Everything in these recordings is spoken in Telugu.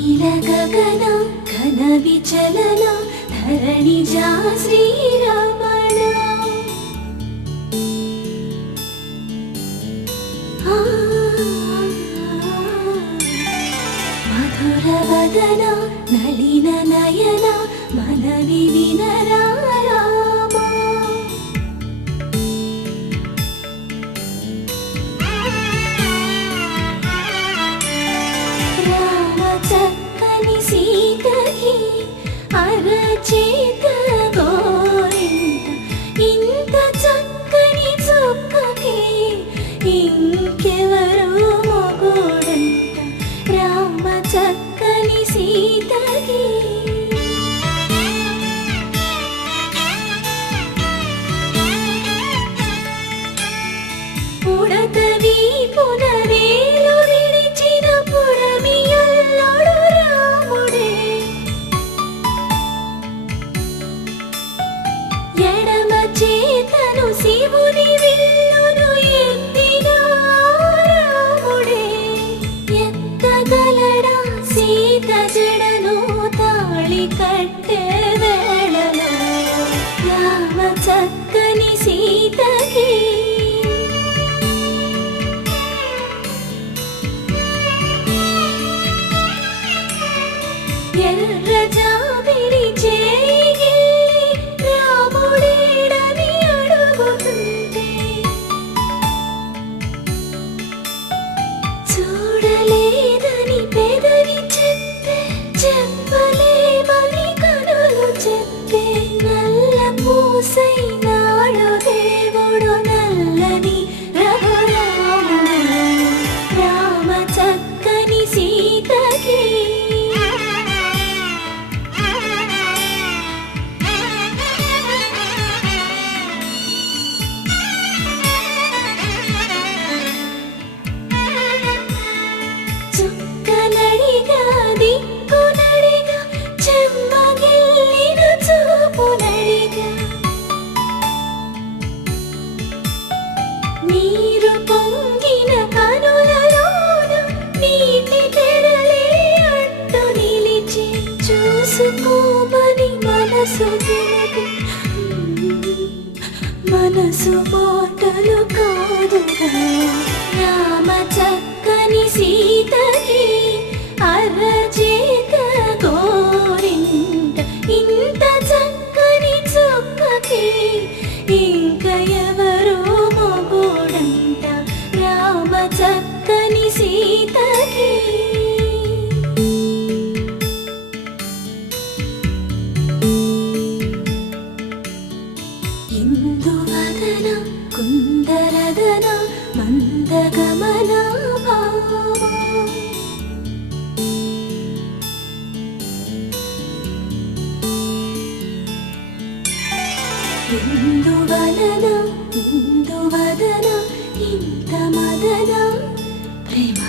నీల గగన ఘన విచలన ధరణిజా శ్రీరమణ మధుర వదన నళిన నయన మనవి వినరా అరచేత గోరింట ఇంత చక్కని చుక్కకి ఇంకెవరు మొగుడంట రామ చక్కని సీతకి పుడతవి పునరేలు విడిచిన పుడమియల్లోడు రాముడే ఎడమ చేతను శివుని విల్లును ఎత్తిన రాముడే ఎత్తగలడా సీత జడను తాళి కట్టే వేళలో రామ చక్కని సీతకి ఎర్ర జాబిలి చేయి రాముడేడని అడుగుతుంటే చూడలేదని పెదవి చెప్పే చెప్పలేమని కనులు చెప్పే నల్ల పూసై నాడు దేవుడు నల్లని రఘురాముడు రామ చక్కని సీతకి చుక్కనడిగా దిక్కునడిగా చెమ్మగిల్లిన చూపునడిగా నీరు పొంగిన కనులలోన నీటి తెరలే అట్టు నిలిచి చూసుకోమని మనసు తెలిపి మనసు మాటలు కాదుగా రామ చక్కని సీతకి అరచేత గోరింట ఇంత చక్కని చుక్కకి ఇంక ఎవరు మొగుడంట రామ చక్కని సీతకి ఇందువదన కుందరదన మందగమన ఇందువదన ఇందువదన ఇంత మదన ప్రేమ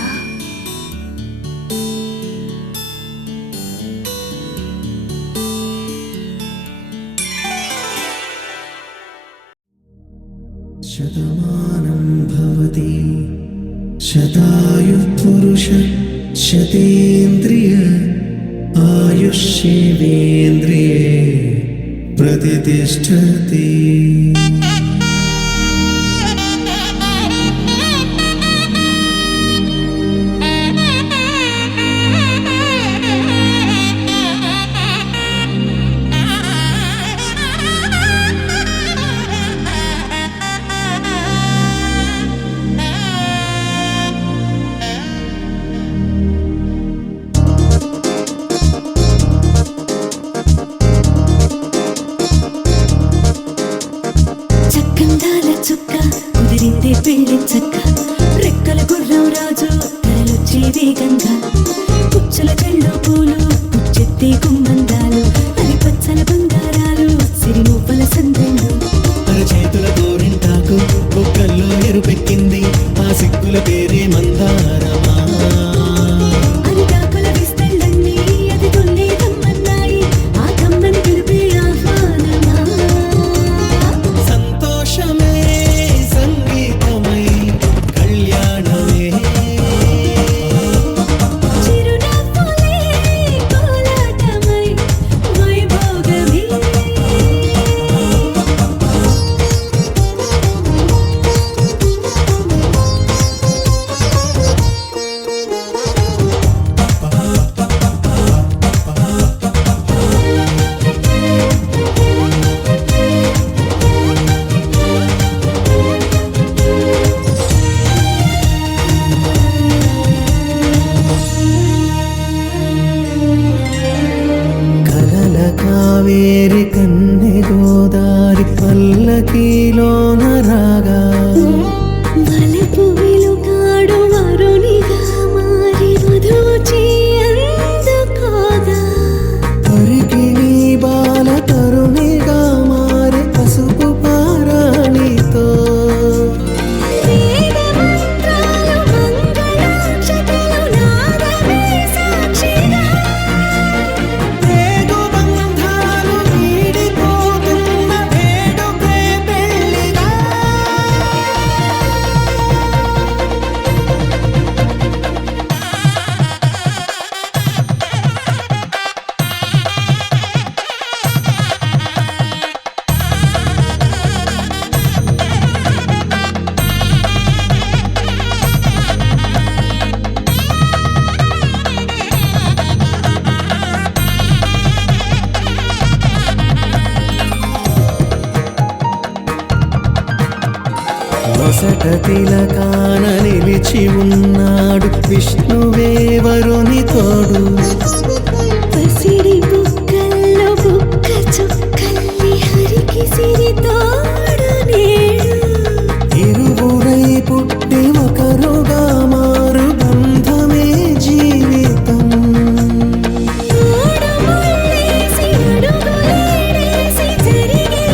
శతమానం భవతి శతాయుః పురుష శతేంద్రియ ఆయుష్యేవేంద్రియే ప్రతిష్టతి వటతిలకాన నిలిచి ఉన్నాడు విష్ణువే వరుని తోడు. పసిడి బుక్కల్లో బుక్క చుక్కల్లి హరికి సిరి తోడు నేడు. ఇరువురై పుట్టి ఒకరుగా మారు బంధమే జీవితం. మూడు ముళ్ళేసి అడుగులేసి జరిగే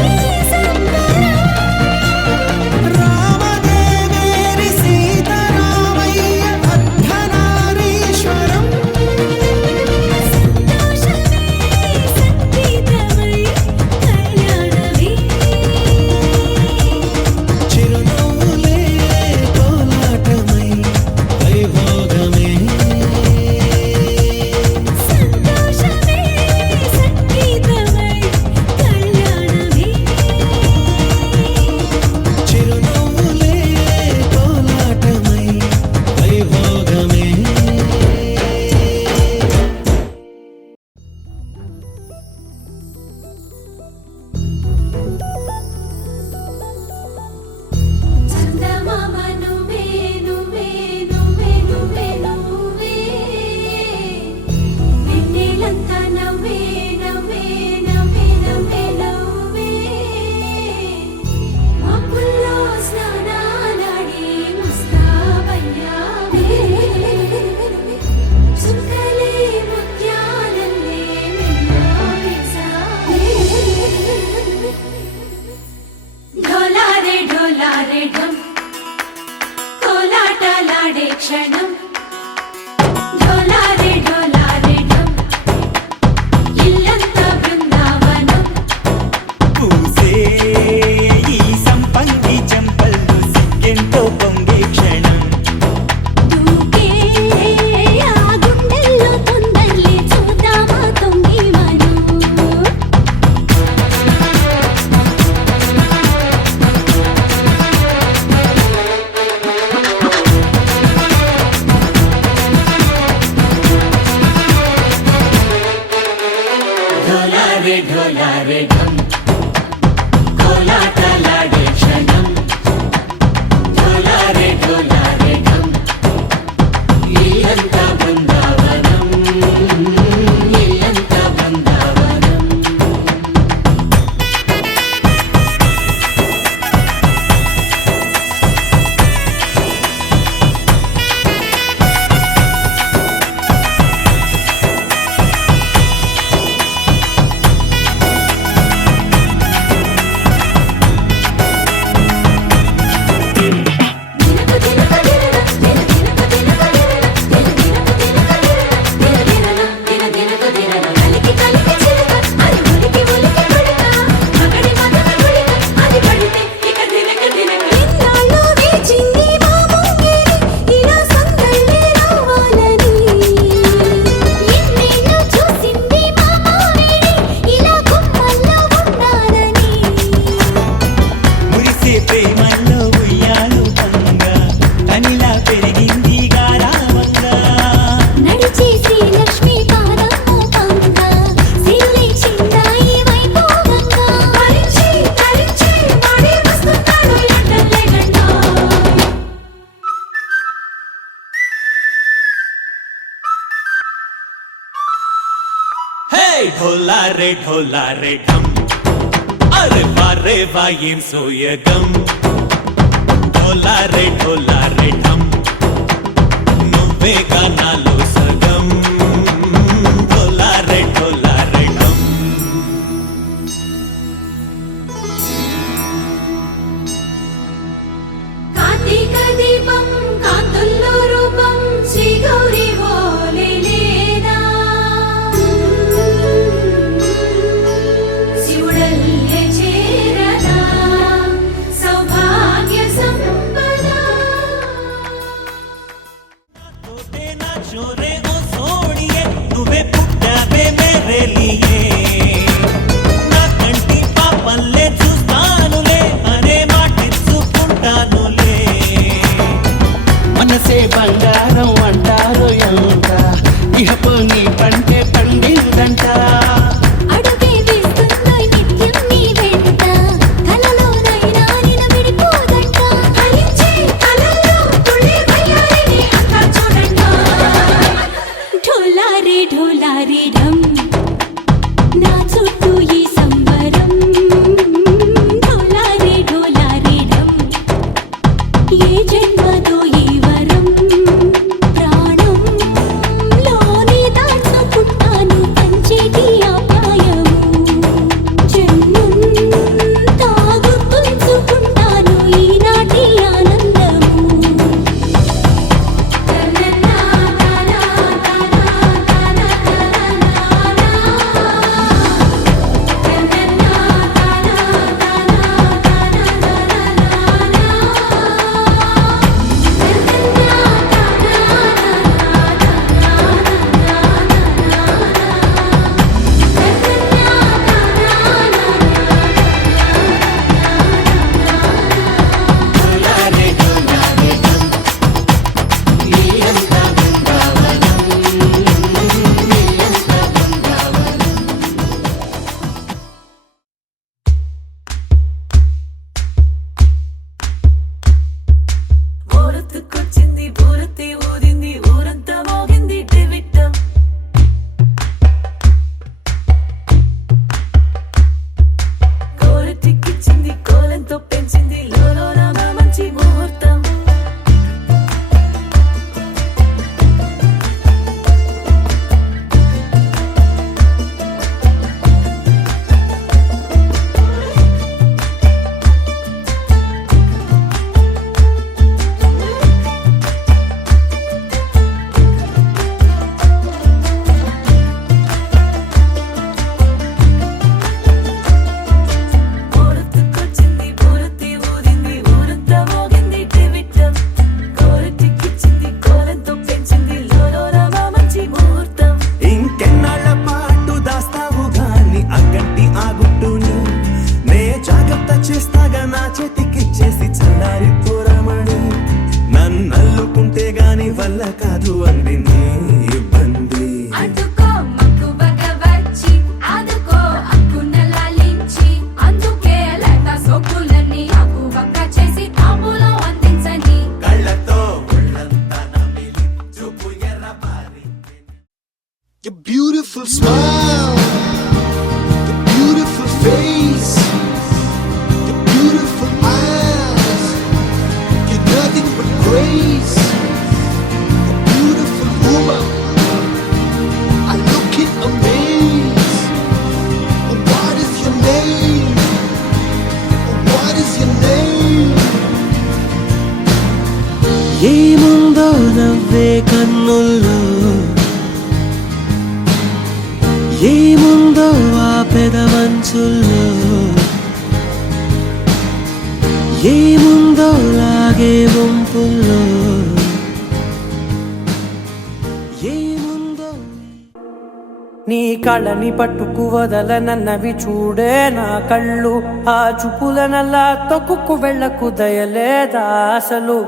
సంబరం. రామదేవేరి సీతారామయ్య అర్ధనారీశ్వరం. సంతోషమే సంగీతమై కళ్యాణమే. చిరునవ్వులే కోలాటమై వైభోగమే. సంతోషమే సంగీతమై కళ్యాణమే. చిరునవ్వులే కోలాటమై వైభోగమే. చందమామ నువ్వే నువ్వే నువ్వే నువ్వే నువ్వే. వెన్నెలంతా నవ్వే నవ్వే నవ్వే నవ్వే నవ్వే. మబ్బుల్లో స్నానాలాడి ముస్తాబయ్యావే. చుక్కలే ముత్యాలల్లే మెల్లో వేసావే. ढोलारे ढोलारे ढम कोलाटलाडे क्षणं. ढोलारे ढोलारे ढम इल्लंत बृंदावनं. పూసే ఈ సంపంగి చెంపల్లో సిగ్గెంతో పొంగే క్షణం. దూకే ఆ గుండెల్లో తొందల్లి చూద్దామా తొంగి మనం. ढोलारे ढोलारे ढम కోలాటలాడే క్షణం. ढोलारे ढोलारे ढम ఇల్లంతా బృందావనం. ఇల్లంతా బృందావనం. దినకు దినకు దినన దిన దినకు దినన కలికి కలికి చిలక అది ఉలికి ఉలికి పడక మగడి మగడ గుడిక అది పడితే ఇక దినకు దినకు. ఇన్నాళ్ళు వేచింది మా ముంగిరి ఇలా సందళ్ళే రావాలని. ఇన్నేళ్ళు చూసింది మా మావేడి ఇలా గుమ్మల్లో ఉండాలని. మురిసే ప్రేమల్లో ఉయ్యాలు పంగా తనిలా పెరిగింది గారావంగా. నడిచే శ్రీలక్ష్మి పాదము పంగ సిరులై చిందాయి వైభోగంగా. హరించి హరించి వాడే వస్తున్నాడు ఎండలే గంట. హే ढोलारे ढोलारे ढम అరే వారే వాయేం సోయగం. ढोलारे ढोलारे ढम నువ్వే గానాలో సగం. ढोलारे ढोलारे ढम కార్తీక దీపం కాంతుల్లో రూపం శ్రీ గౌరీ ఓలే లేదా. శివుడల్లే చేరదా సౌభాగ్య సంపద. తోటే నా చోరే ఓ డోలారీడం నా చుట్టూ ఈ సంబరం డోలారే డోలారీడం ఏ జన్మదో ఈ వరం ప్రాణంలోనే దాచుకుంటాను పంచేటి ఆప్యాయము జన్మంతా గుర్తుంచుకుంటాను ఈనాటి ఆనందము ఊరొత్తుకొచ్చింది ఊరొత్తి ఊదింది ఊరంతా మోగింది టివిట్టం కోరటిక్కిచ్చింది కోలంతో పెంచింది లోలోన మంచి ముహూర్తం ఊరొత్తుకొచ్చింది ఊరొత్తి ఊదింది ఊరంతా మోగింది టివిట్టం కోరటిక్కిచ్చింది కోలంతో పెంచింది లోలోన మంచి ముహూర్తం ఇంకెన్నాళ్ళ పాటు దాస్తావు గాని అగ్గంటి ఆ గుట్టుని నే జాగ్రత్త చేస్తాగా నా చేతికిచ్చేసి చల్లారి పోరమణి నన్నల్లుకుంటే గాని వల్ల కాదు అంది నీ ఇబ్బంది అడ్డుకో మక్కువగా వచ్చి ఆదుకో అక్కున లాలించి అందుకే లేత సోకులని అక్కువగా చేసి తాంబూలం అందించని కళ్ళతో ఒళ్ళంతా నమిలి చూపు ఎర్రబారి Your beautiful smile, your beautiful face, your beautiful eyes, you're nothing but grace. You're beautiful woman, I look in amaze. What is your name? What is your name? ఏముందో నవ్వే కన్నుల్లో ఏముందో ఆ పెదవంచుల్లో ఏముందో లాగే వంపుల్లో ఏముందో నీ కళ్ళని పట్టుకు వదలనన్నవి చూడే నా కళ్ళు ఆ చూపులనల్లా తొక్కుకు వెళ్ళకు దయలేదా అసలు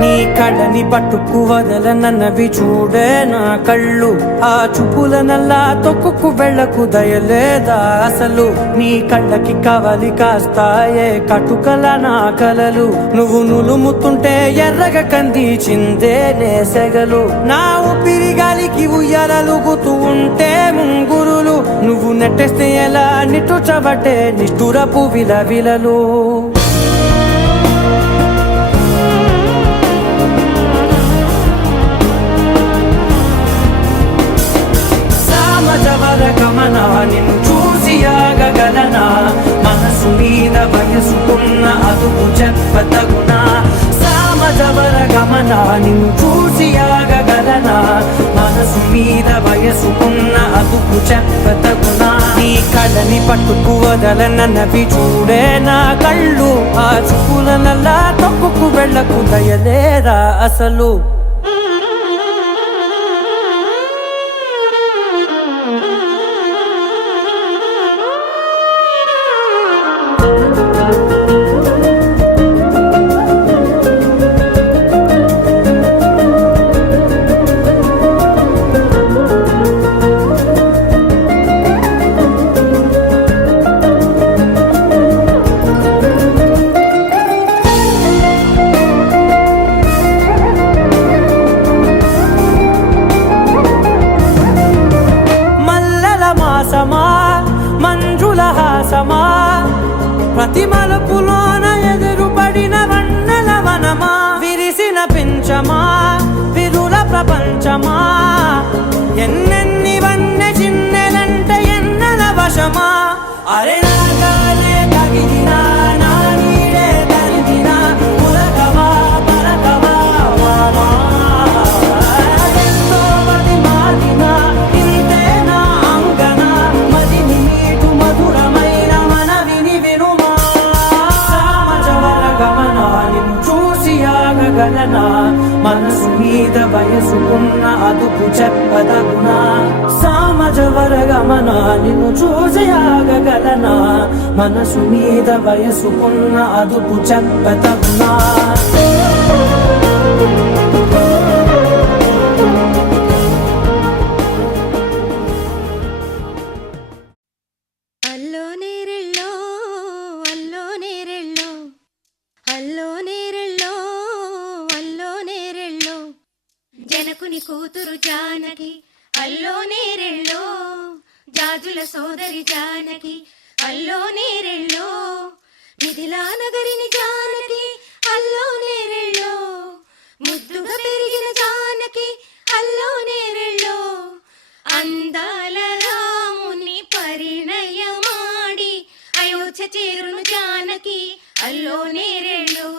నీ కళ్ళని పట్టుకు వదలనన్నవి చూడే నా కళ్ళు ఆ చూపులనల్లా తొక్కుకు వెళ్ళకు దయలేదా అసలు నీ కళ్ళకి కవలి కాస్తాయే కటుకల నా కలలు నువ్వు నులుముతుంటే ఎర్రగా కందిచిందే నేసెగలు నా ఊపిరి గాలికి ఉయ్యాలలుగుతూ ఉంటే ముంగురులు నువ్వు నెట్టేస్తే ఎలా నిట్టుచబట్టే నిష్ఠురపు విలవిలలు గమనా నిన్ను చూసి ఆగగలనా మనసు మీద వయసుకున్న అదుపు చెప్పతగునా సామజవర గమనా నిన్ను చూసి ఆగగలనా మనసు మీద వయసుకున్న అదుపు చెప్పతగునా నీ కళ్ళని పట్టుకు వదలనన్నవి చూడే నా కళ్ళు ఆ చూపులనల్లా తొక్కుకు వెళ్ళకు దయలేరా అసలు మతి మలుపులోన ఎదురుపడిన వన్నెల వనమా విరిసిన పించమా విరుల ప్రపంచమా ఎన్నెన్ని వన్నె చిన్నెలంటే ఎన్నెల వశమా అరే నాగాలే తగిలినా నా నీడే తరిమినా ఉలకవా పలకవా వామా ఎంతో మది మారినా ఇంతే నా అంగన మదిని మీటు మధురమైన మనవిని వినుమా సామజవర గమనా నిన్ను చూసి ఆగగలనా మనసు మీద వయసుకున్న అదుపు చెప్పదగునా సామజవర గమనా నిన్ను చూసి ఆగగలనా మనసు మీద వయసుకున్న అదుపు చెప్పదగునా అల్లో నేరెళ్ళో అల్లో నేరెళ్ళో అల్లో నేరెళ్ళో అల్లో నేరెళ్ళో జనకుని కూతురు జానకి అల్లో నేరెళ్ళో జాజుల సోదరి జానకి అల్లో నేరెళ్ళో మిథిలా నగరిని జానకి అల్లో నేరెళ్ళో ముద్దుగా పెరిగిన జానకి అల్లో నేరెళ్ళో అందాల రాముని పరిణయమాడి అయోధ్య చేరును జానకి అల్లో నేరెళ్ళో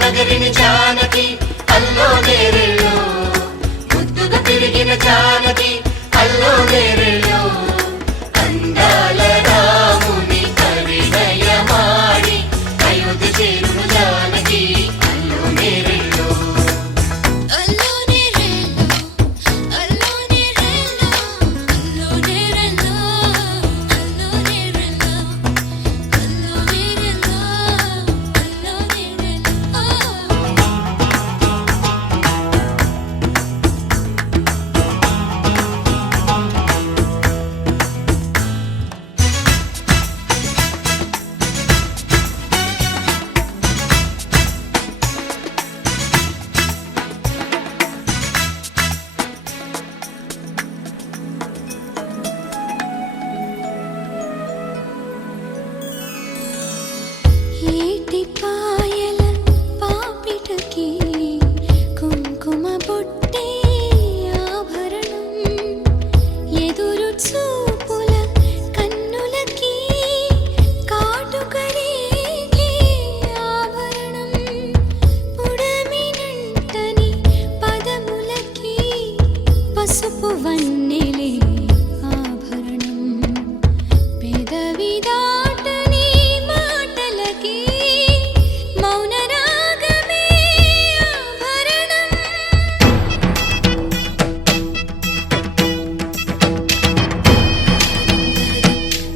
నగరిని జానకి అల్లో నేరెళ్ళో ముద్దుగా తిరిగిన జానకి అల్లో నేరెళ్ళో అందాల రాముని పరిణయమాడి అయోధ్య చేరును జానకి అల్లో నేరెళ్ళో అల్లో నేరెళ్ళో అల్లో నేరెళ్ళో అల్లో నేరెళ్ళో అల్లో నేరెళ్ళో అల్లో నేరెళ్ళో అల్లో నేరెళ్ళో ఏటి పాయల పాపిటకి కుంకుమ బొట్టే ఆభరణం ఎదురు చూపుల కన్నులకి కాటుకరేగే ఆభరణం పుడమినంటని పదములకి పసుపు వన్నెలే ఆభరణం పెదవి దాటని మాటలకి మౌన రాగమే ఆభరణం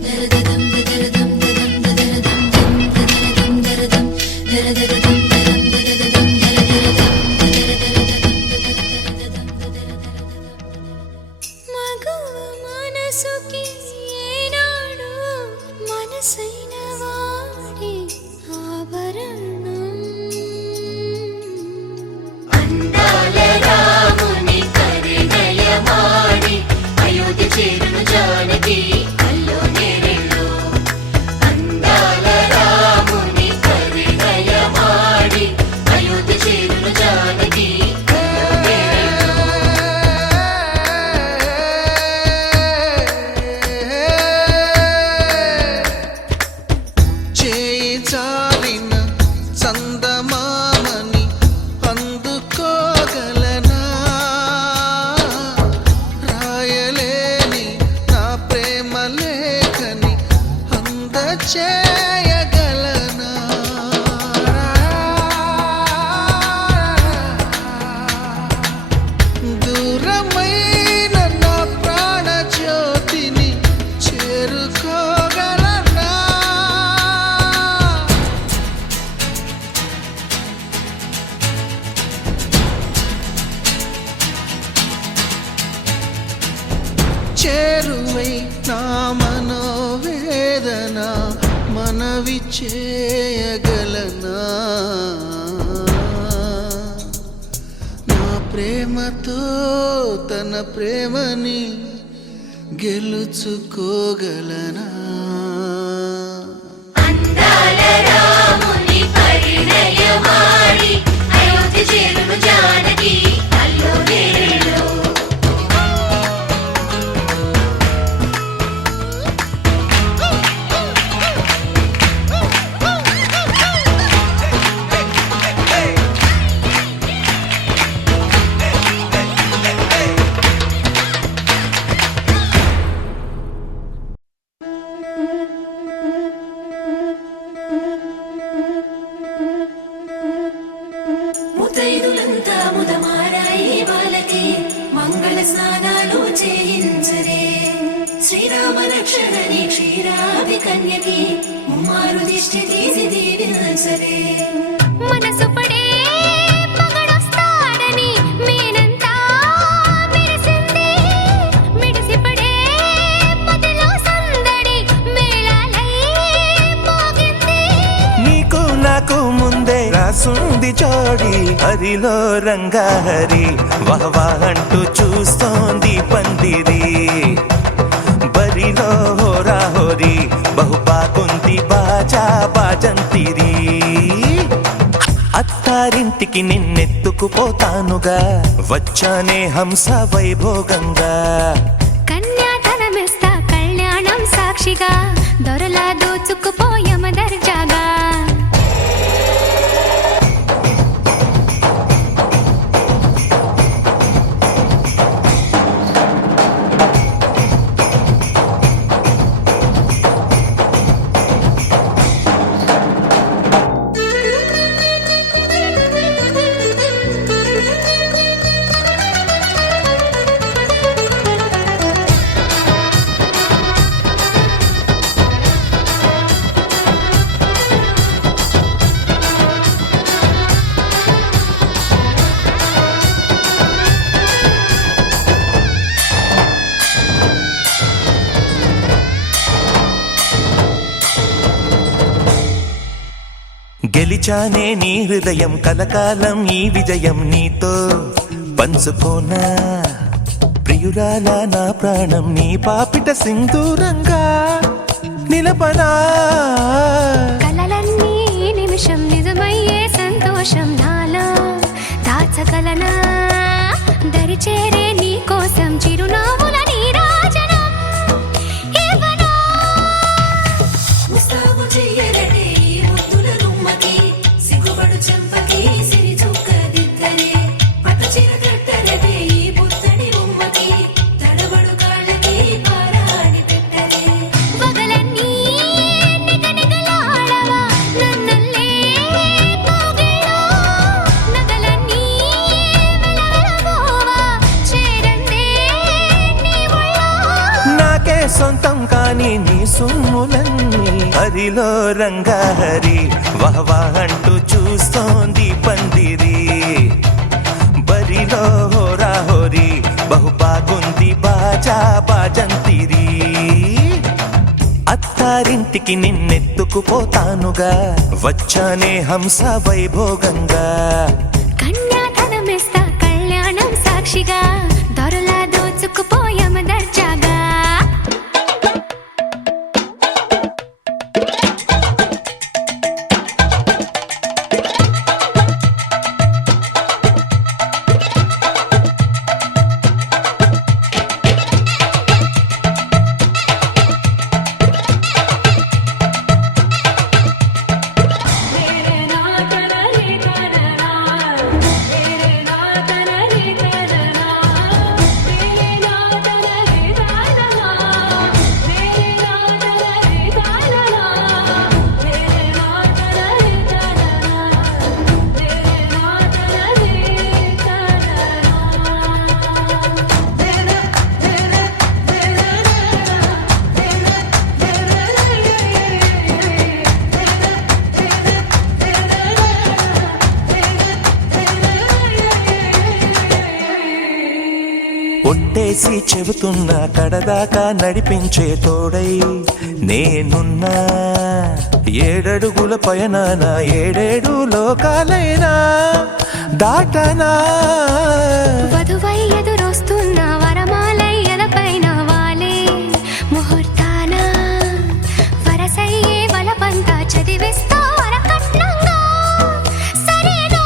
దరదం దరదం దరదం దరదం దరదం దరదం దరదం దరదం దరదం తీరమైన నా ప్రాణ జ్యోతిని చేరుకోగలనా చేరువై నా మనోవేదన మనవి చేయగలనా నా ప్రేమతో తన ప్రేమని గెలుచుకోగలనా అందాల రాముని పరిణయమాడి అయోధ్య చేరును జానకి అల్లో నేరేళ్ళు ముతైదులంతా ముదమారాయి వాళ్ళకి మంగళ స్నానాలు చేయించరే శ్రీరామ రక్షణని క్షీరాది కన్యకి ముమ్మారు దిష్టి తీసి దీవించరే మనసు పడే మగడొస్తాడని మేనంతా మెరిసింది మిడిసిపడే మదిలో సందడి మేళాలై మోగింది నీకు నాకు ముందే రాసుంది జోడి హరిలో రంగాహరి వహవా అంటూ చూస్తోంది పందిరి బరిలో హోరా హోరి బహుబాగుంది బాజా బాజంతిరి అత్తారింటికి నిన్నెత్తుకుపోతానుగా వచ్చానే హంస వైభోగంగా కన్యాధనమిస్తా కళ్యాణం సాక్షిగా దొరలా దోచుకుపోయమ దర్జాగా గెలిచానే నీ హృదయం కలకాలం ఈ విజయం నీతో పంచుకోనా ప్రియురాలా నా ప్రాణం నీ పాపిట సింధూరంగా నిలపనా కలలన్నీ నిమిషం నిజమయ్యే సంతోషం నాలో దాచగలనా దరిచేరే నీ కోసం చిరునవ్వుల నీరాజనం ఇవ్వనా ముస్తాబు చెయ్యరటే ఈ ముద్దుల గుమ్మకి సిగ్గుపడు చెంపకి సిరి చుక్క దిద్దరే పట్టు చీర కట్టరటే ఈ పుత్తడి బొమ్మకి తడబడు కాళ్ళకి పారాడి పెట్టరే పగలన్నీ నిగనిగలాడవా నన్నల్లే కోగిలో నగలన్నీ వెలవెలబోవా చేరందే నీ ఒళ్ళో నాకే సొంతం కాని నీ సొమ్ములన్నీ హరిలో రంగాహరి వహవా అంటూ చూస్తోంది పందిరి బరిలో హోరా హోరి బహుబాగుంది బాజా బాజంతిరి అత్తారింటికి నిన్నెత్తుకుపోతానుగా వచ్చానే హంస వైభోగంగా కన్యాధనమిస్తా కళ్యాణం సాక్షిగా దొరలా దోచుకుపోయమ దర్జాగా నా ఒట్టేసి చెబుతున్నా కడదాకా నడిపించే తోడై నేనున్నా. 7 అడుగుల పయనాన 7 లోకాలైనా దాటనా. వధువై ఎదురొస్తున్న వరమాలై ఎదపైన వాలే ముహూర్తాన వరసయ్యే వలపంతా చదివిస్తా వరకట్నంగా సరేనా.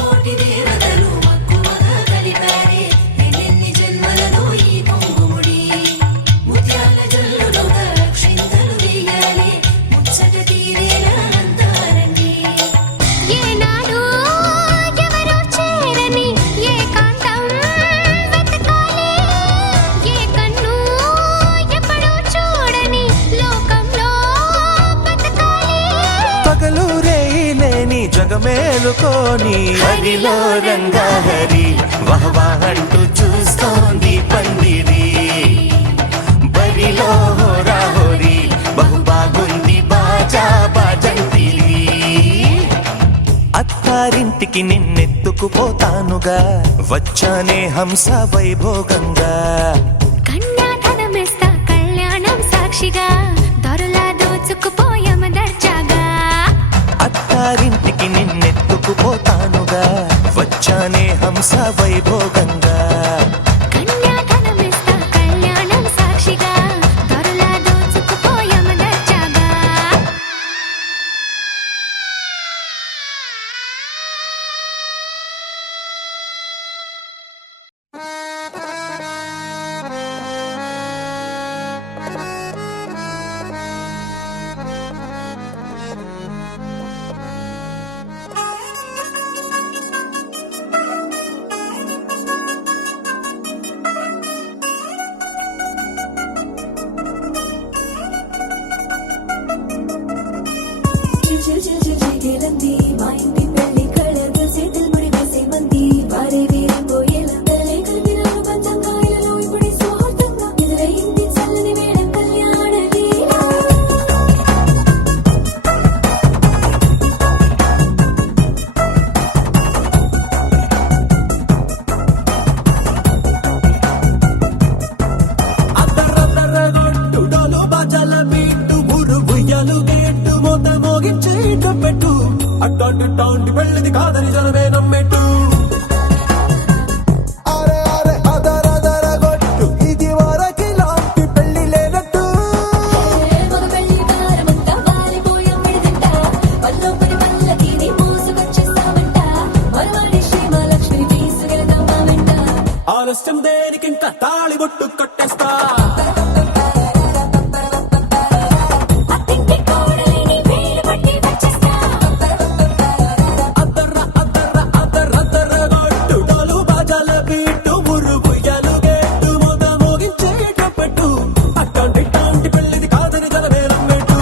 కోటి దేవతలు మక్కువగా కలిపారే ఎన్నెన్ని జన్మలలో ఈ పొంగుముడి. ముత్యాల జల్లులుగా క్షింతలు వేయాలి ముచ్చట తీరేలా అంతారండి. ఏనాడు ఎవరో చేరని ఏకాంతం వెతకాలి. ఏ కన్ను ఎప్పుడూ చూడని లోకంలో బతకాలి. పగలు రేయిలేని జగమేలుకోని హరిలో రంగాహరి వహవాహంటూ చూస్తోంది పందిరి. బరిలో హోరాహోరి బహు బాగుంది బాజా బాజంతిరి. అత్తారింటికి నిన్నెత్తుకుపోతానుగా వచ్చానే హంస వైభోగంగా. కన్యాధనమిస్తా కళ్యాణం సాక్షిగా దొరలా దోచుకుపోయామ దర్జాగా. అత్తారింటికి నిన్నెత్తుకుపోతానుగా వచ్చానే హంస వైభోగంగా. కన్యాధనమిస్తా కళ్యాణం సాక్షిగా దొరలా దోచుకుపోయామ దర్జాగా. చిల్ చిల్ చిల్ చిగేలంది మా ఇంటి పెళ్లి కళగా చేతులు ముడి వేసే మంది వారే వేరే పోయేలా తలే కలిపినారు పంచంగాయలలో ఇప్పుడు స్వార్థంగా ఎదురైంది చల్లని వేళ కళ్యాణ లీల. అద్దరద్దరగొట్టుడోలు బాజాల బీటు మురు బుయ్యలు గేట్టు మోత మోగించేట పెట్టు. అట్టాంటి టాంటి పెళ్ళిది కాదని జనమే నమ్మెట్టు. అరే అరే అదరదరగొట్టు ఇది వరకి లాంటి పెళ్లి లేనట్టు. మగ పెళ్లి దారమంతా వాలిపోయాం విడిదింట పల్లోపడి పల్లకిని మోసుకొచ్చేస్తామంట మరవాడి శ్రీమహాలక్ష్మిని తీసుకెళ్తాం మా వెంట. ఆలస్యం దేనికింక తాళి బొట్టు కట్టేస్తా. అత్తింటి కోడలిని వేలు పట్టి వచ్చేస్తా. అద్దర్ర అద్దర్ర అద్దరద్దరగొట్టుడోలు బాజాల బీటు మురు బుయ్యలు గేట్టు మోత మోగించేట పెట్టు. అట్టాంటి టాంటి పెళ్ళిది కాదని జనమే నమ్మెట్టు.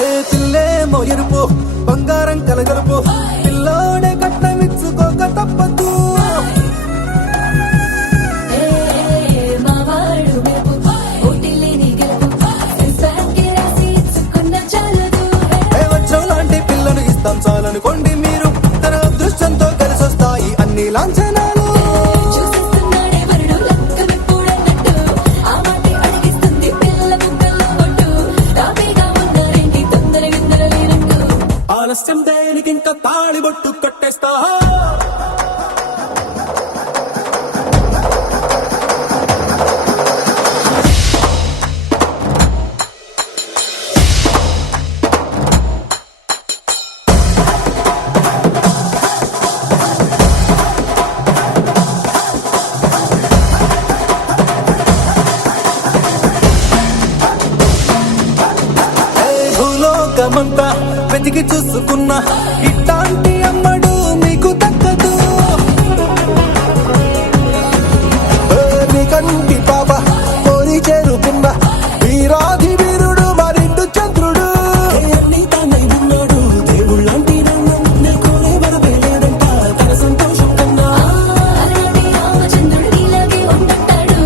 ఏ పిల్లేమో ఎరుపు బంగారం కలగలుపు పిల్లోడే కట్టమిచ్చుకోక తప్పదు. మా వాడు మెరుపు ఓటిల్లేని గెలుపు ఇన్స్టాగ్రామ్కి రాసి ఇచ్చుకున్న చాలదు. ఏ వచ్చం లాంటి పిల్లను ఇస్తాం చాలనుకోండి మీరు. తన అదృష్టంతో కలిసొస్తాయి అన్ని లాంఛనాలు. చూసేస్తున్నాడే వరుడు లక్కమెప్పుడన్నట్టు ఆ మాటే అడిగిస్తుంది పిల్ల బుగ్గల్లో ఒట్టు. తాపీగా ఉన్నారేంటి తొందర గిందర లేనట్టు. ఆలస్యం దేనికింక తాళి బొట్టు కట్టేస్తా. లోకమంతా వెతికి చూసుకున్నా ఇట్లాంటి అమ్మడు కంటి పాప కోరి చేరుకున్న వీరాధి వీరుడు మరిండు చంద్రుడు అన్ని తానై ఉన్నాడు దేవుళ్ళంటి నన్ను కోరే వరమే లేదంట తన సంతోషం కన్నా అలనాటి రామచంద్రుడు ఇలాగే ఉండంటాడు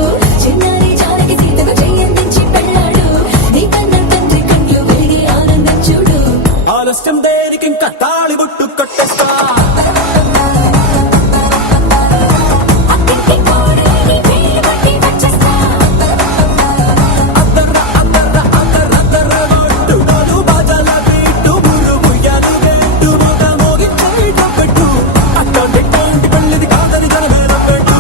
చిన్నారి జానకి సీతకు చెయ్యందించి పెళ్ళాడు నీ కన్న తండ్రి కండ్లు వెలిగి ఆనందం చూడు ఆలస్యం దేనికి ఇంకా తాళి బుట్టు కొట్టేస్తా అత్తింటి కోడలిని పేరు పట్టి వచ్చేస్తా అద్దర్ర అద్దర్ర అద్దర్ర అద్దర్ర కొట్టు డోలు బాజాల బీటు మురు ముయ్యాలు గెట్టు మొగ మోగించేట పెట్టు అట్టంటి పెళ్ళిది కాదని జనమేర పెట్టు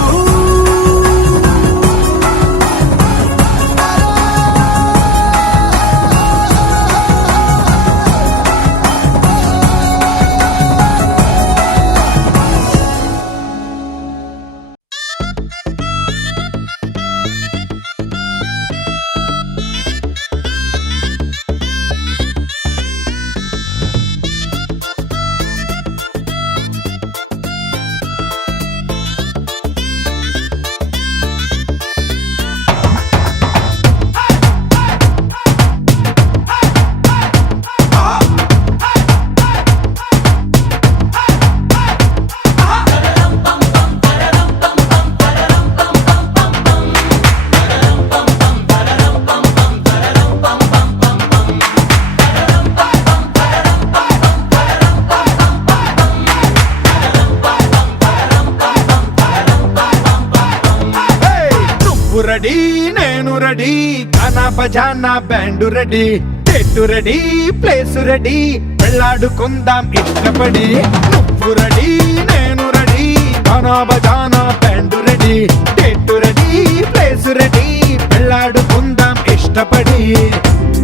నువ్వు రెడీ నేను రెడీ గానా బజానా బ్యాండు రెడీ చెట్టు రెడీ ప్లేస్ రెడీ వెళ్ళాడుకుందాం ఇష్టపడి నువ్వు రెడీ నేను రెడీ గానా బజానా బ్యాండు రెడీ చెట్టు రెడీ ప్లేస్ రెడీ వెళ్ళాడుకుందాం ఇష్టపడి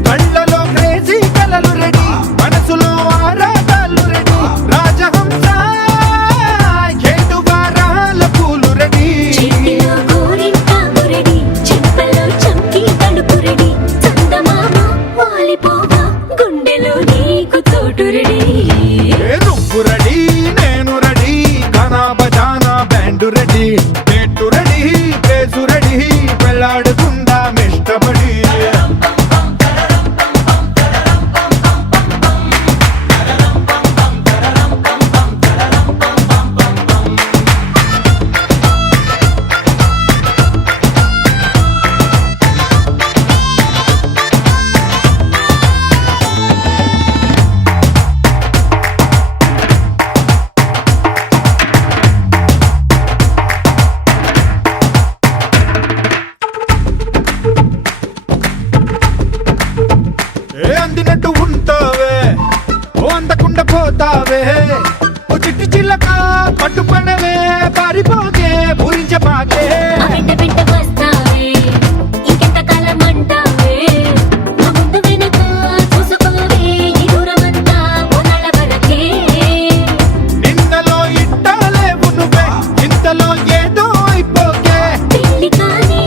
కళ్ళలో క్రేజీ కలలు రెడీ మనసులో ఆరాటాలు రెడీ రాజహంస ఏడు వారాల పూలు రెడీ చేతిలో గోరింటాకు రెడీ చెంపలో చంకి తడుపు రెడీ చందమామ వాలిపోగా గుండెలో నీకు తోడు రెడీ నువ్వు రెడీ నేను రెడీ గానా బజానా బ్యాండు రెడీ చెట్టు రెడీ ప్లేసు రెడీ వెళ్ళాడుకుందాం ఇష్టపడి అందినట్టు ఉంటావే ఓ అందకుండా పోతావే ఓ చిట్టి చిల్లక పట్టుపడవే పారిపోకే పూరించబాకే ఆ వెంట వెంట వస్తావే ఇంకెంత కాలం అంటావే నా ముందు వెనక చూసుకోవే ఈ దూరమంతా ఓనాళ్ళ వరకే నిన్నలో ఇట్టాలేవు నువ్వే ఇంతలో ఏదో అయిపోకే పెళ్లి కానీ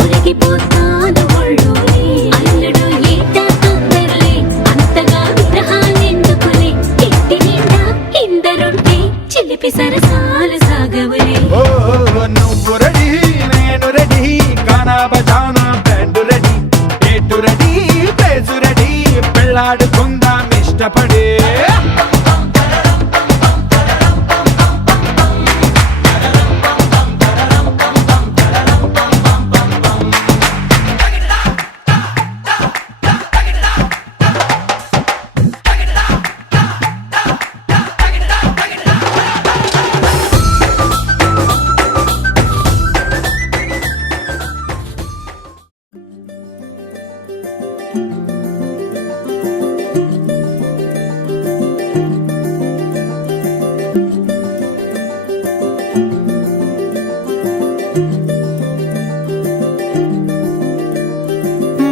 ఉరిగిపోతాను ఒళ్ళోనే అల్లుడు ఏటా తొందరలే అంతగా విరహాలెందుకులే ఇంటి నిండా ఇందరుంటే చిలిపి సరసాలు సాగవులే ఓ నువ్వు రెడీ నేను రెడీ గానా బజానా బ్యాండు రెడీ చెట్టు రెడీ ప్లేసు రెడీ పెళ్ళాడుకుందాం ఇష్టపడి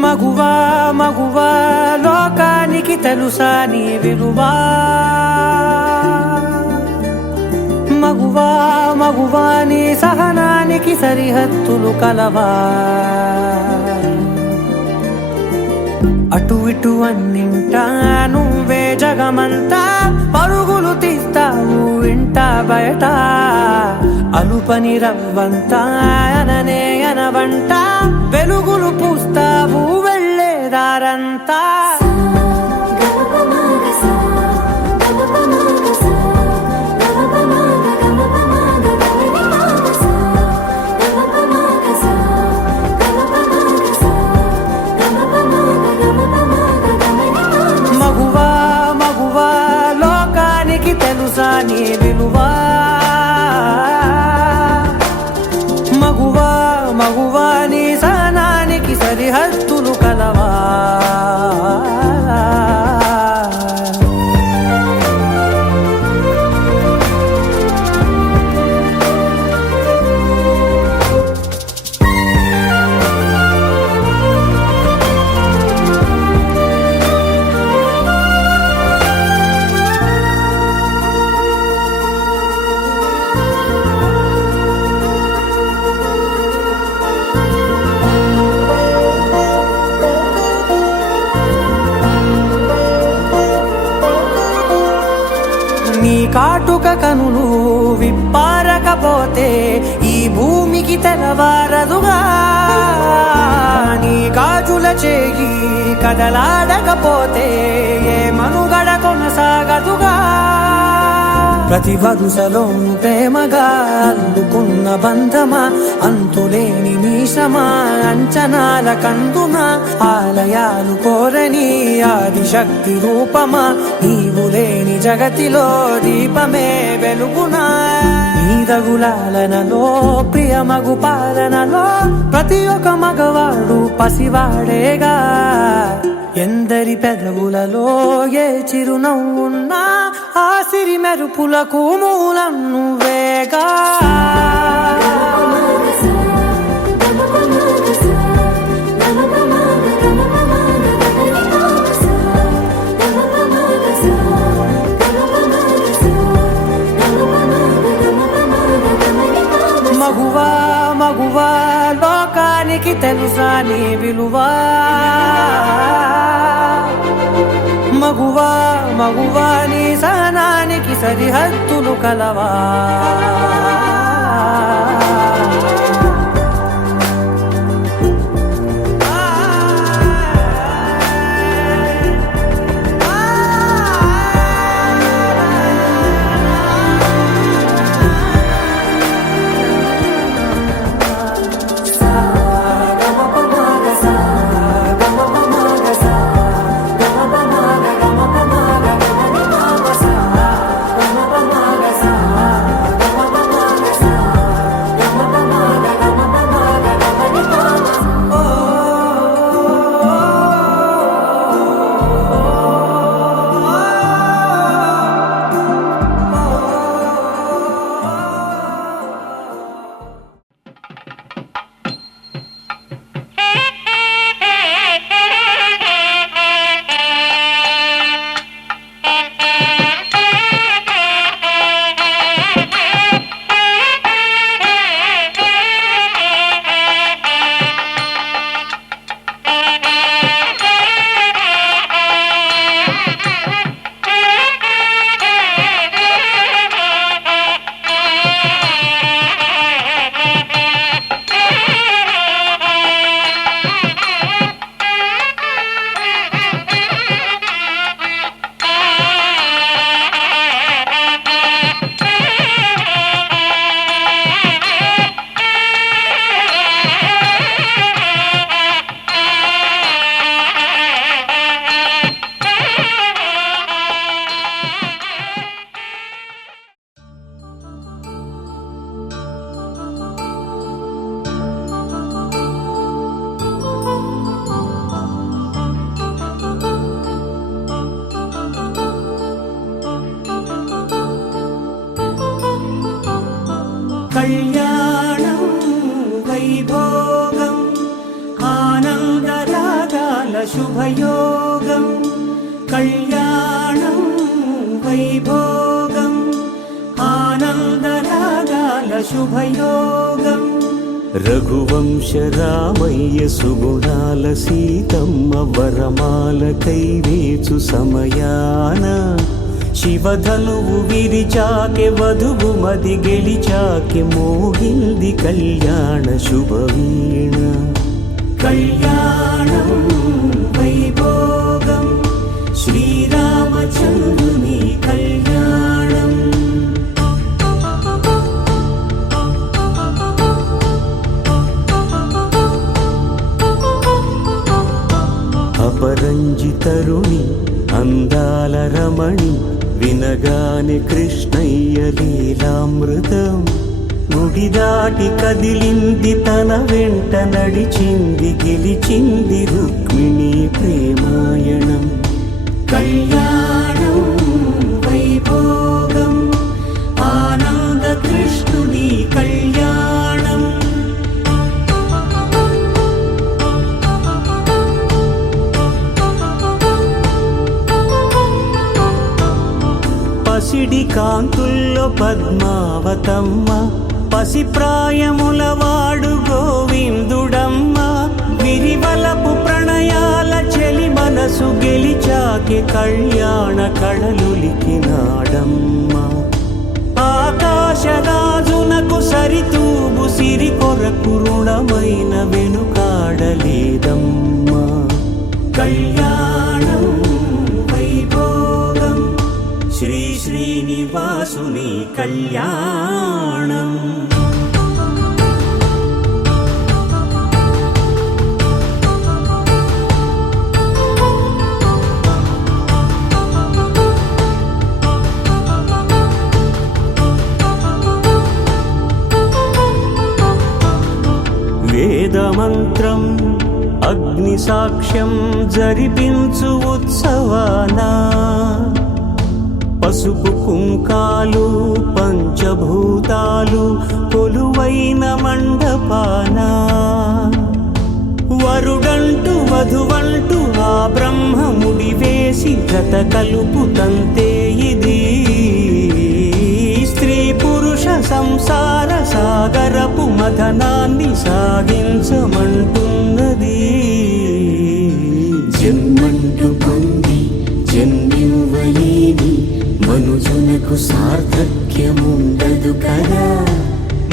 మగువా మగువా లోకానికి తెలుసా నీ విలువా మగువా మగువా నీ సహనానికి సరిహద్దులు కలవా అటు ఇటు అన్నింటా నువ్వే జగమంతా పరుగులు తీస్తావు ఇంట బయట అలుపని రవ్వంతా అననే అనవంట వెలుగులు పూస్తావు వెళ్ళేదారంతా మగువా మగువా లోకానికి తెలుసా నీ విలువా మగువా మగువా నీ సహనానికి సరిహద్దులు కలవా నీ కాటుక కనులు విప్పారకపోతే ఈ భూమికి తెలవారదుగా నీ గాజుల చేయి కదలాడకపోతే ఏ మనుగడ కొనసాగదుగా ప్రతి వరుసలోను ప్రేమగా అల్లుకున్న బంధమా అంతులేని మీసమా అంచనాల కందున ఆలయాలు కోరని ఆదిశక్తి రూపమా నీవు లేని జగతిలో దీపమే వెలుగునా నీదగులాలనలో ప్రియమగు పాలనలో ప్రతి ఒక్క మగవాడు పసివాడేగా ఎందరి పెదవులలో ఏ చిరునవ్వున్నా ఆ సిరి మెరుపులకు మూలం నువ్వేగా మగువా మగువా లోకానికి తెలుసా నీ విలువా మగువా మగువా నీ సహనానికి సరిహద్దులు కలవా కళ్యాణం వైభోగం ఆనందరాగాల శుభయోగం కళ్యాణం వైభోగం ఆనందరాగాల శుభయోగం రఘువంశ రామయ్య సుగుణాల సీతమ్మ వరమాల కైవేచు సమయాన శివధనువు విరిచాకె వధువు మది గెలిచాకె మోగింది కళ్యాణ శుభవీణ. కళ్యాణం వైభోగం శ్రీరామచంద్రుని కళ్యాణం. అపరంజి తరుణి అందాల రమణి వినగానే కృష్ణయ్య లీలామృతం. గుడి దాటి కదిలింది తన వెంట నడిచింది గెలిచింది రుక్మిణి ప్రేమాయణం. కళ్యాణం వైభోగం ఆనంద కృష్ణుని కళ్యాణం. పసిడి కాంతుల్లో పద్మావతమ్మ పసిప్రాయముల వాడు గోవిందుడమ్మ. విరివలపు ప్రణయాల చెలి మనసు గెలిచాకే కళ్యాణ కళలులికినాడమ్మ. ఆకాశరాజునకు సరితూగు సిరి కొరకు రుణమైన వెనుకాడలేదమ్మా. కళ్యాణం వైభోగం శ్రీ శ్రీనివాసుని కళ్యాణం. వేదమంత్రం అగ్ని సాక్ష్యం జరిపించు ఉత్సవానా. పసుపు కుంకాలు పంచభూతాలు కొలువైన మండపాన. వరుడంటూ వధువంటూ ఆ బ్రహ్మముడి వేసి జత కలుపుతంతే ఇది. స్త్రీ పురుష సంసార సాగరపు మథనాన్ని సాగించమంటున్నది. జన్మంటూ పొంది జన్మివ్వలేని మనుజునకు సార్థక్యముండదు కదా.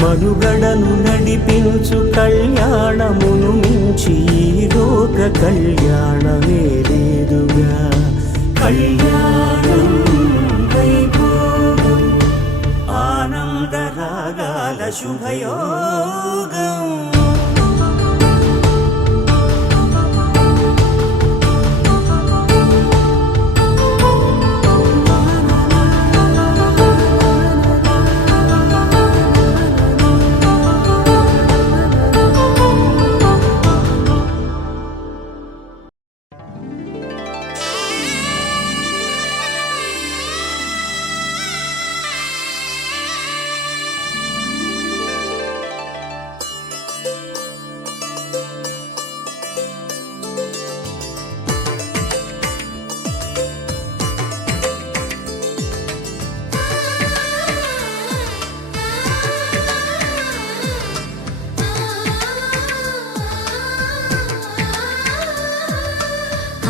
మనుగడను నడిపించు కళ్యాణమును మించి ఈ లోక కళ్యాణమే లేదుగా. కళ్యాణం వైభోగం ఆనంద రాగాల శుభయోగం.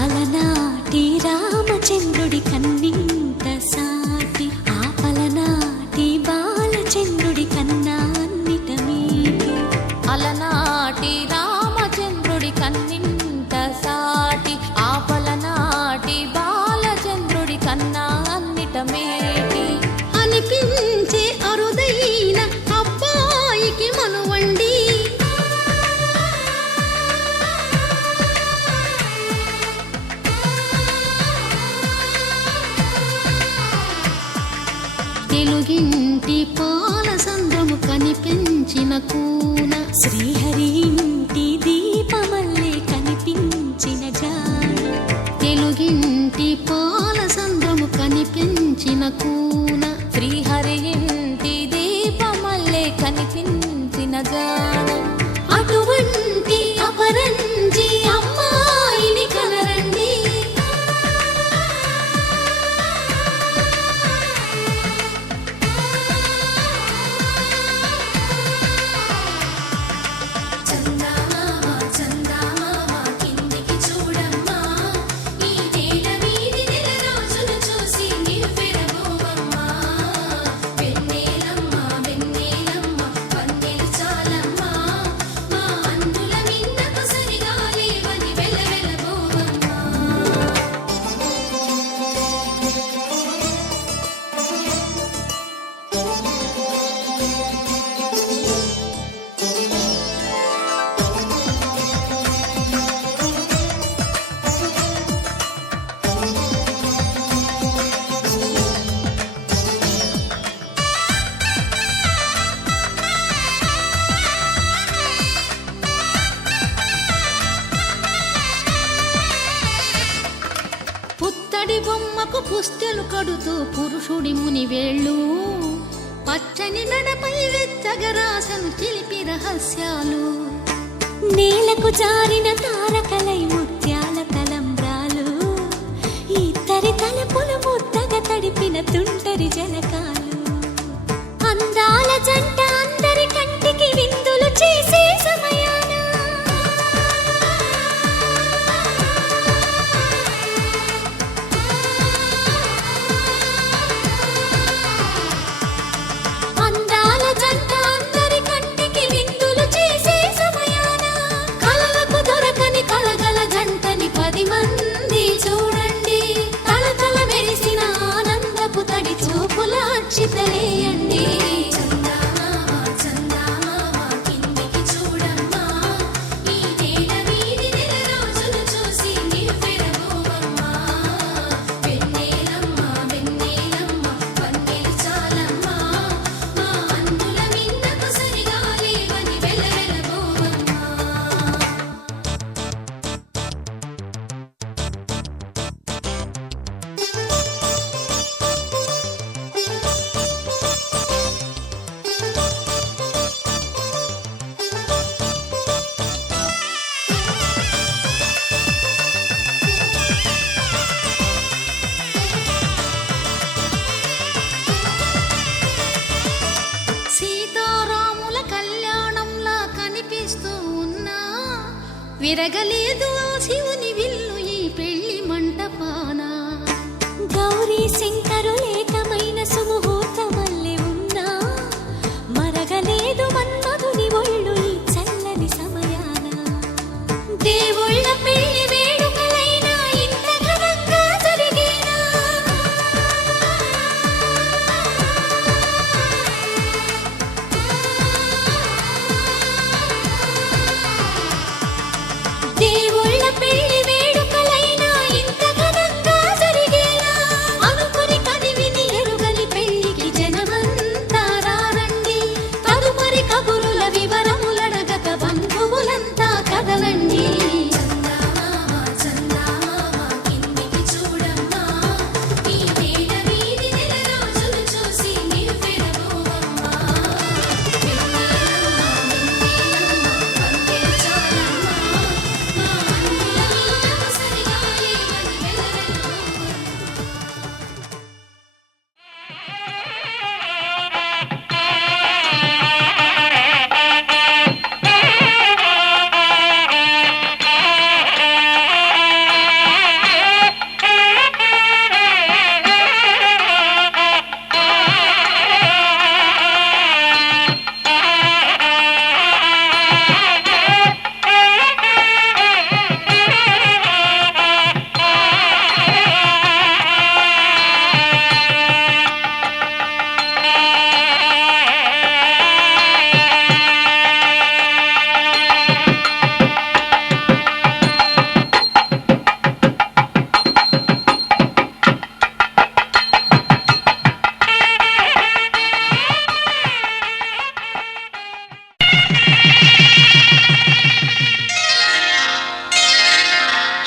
అలనాటి రామచంద్రుడి కన్నింత సాటి ఆపలనాటి బాలచంద్రుడి కన్నా అన్నిట మీటి. అలనాటి రామచంద్రుడి కన్నింత సాటి ఆపలనాటి బాలచంద్రుడి కన్నా అన్నిట మేటి. అనిపించే అరుదైన అబ్బాయికి మనువండి. తెలుగింటి పాల సంద్రము కనిపించిన కూన శ్రీహరి ఇంటి దీపమల్లే కనిపించిన జాన. తెలుగింటి పాల సంద్రము కనిపించిన కూన శ్రీహరి ఇంటి దీపమల్లే కనిపించిన జాన. అటువంటి అపరంజి అమ్మాయిని కనరండి. చందమామ చందమామ కిందికి చూడమ్మా. ఈ నేల మీది నెల రోజును చూసి నివ్వెరబో పుస్తెలు కడుతూ పురుషుడి ముని వేళ్ళు పచ్చని మెడపై వెచ్చగరాసను చిలిపి రహస్యాలు నేలకు జారిన తారకలై ముత్యాల తలంబ్రాలు ఇద్దరి తలపులు ముద్దగా తడిపిన తుంటరి జలకాలు అందాల జంట అందరి కంటికి విందులు చేసే సమయాన అందాల జంట అందరి కంటికి విందులు చేసే సమయాన కలలకు దొరకని కలగల జంటని 10 మంది చూడండి తలతల మెరిసిన ఆనందపు తడి చూపుల అక్షితలేయండి సీతారాముల కళ్యాణంలా కనిపిస్తూ ఉన్నా విరగలేదు శివుని విల్లు ఈ పెళ్లి మంటపాన గౌరీ శంకరులేకమైన సుముహూర్తమల్లె ఉన్నా మరగలేదు మన్మధుని ఒళ్ళు ఈ చల్లని సమయాన దేవుళ్ళ పెళ్లి వేడుకలైనా ఇంత ఘనంగా జరిగేనా దేవుళ్ళ పెళ్లి వేడుకలైనా ఇంత ఘనంగా జరిగేలా అనుకుని కనివిని ఎరుగని పెళ్లికి జనమంతా రారండి తదుపరి కబురుల వివరములడగక బంధువులంతా కదలండి కిందికి చూడమ్మా ఈ వేళ వీధి నెల రోజులు చూసి నీవు పెరగోవమ్మా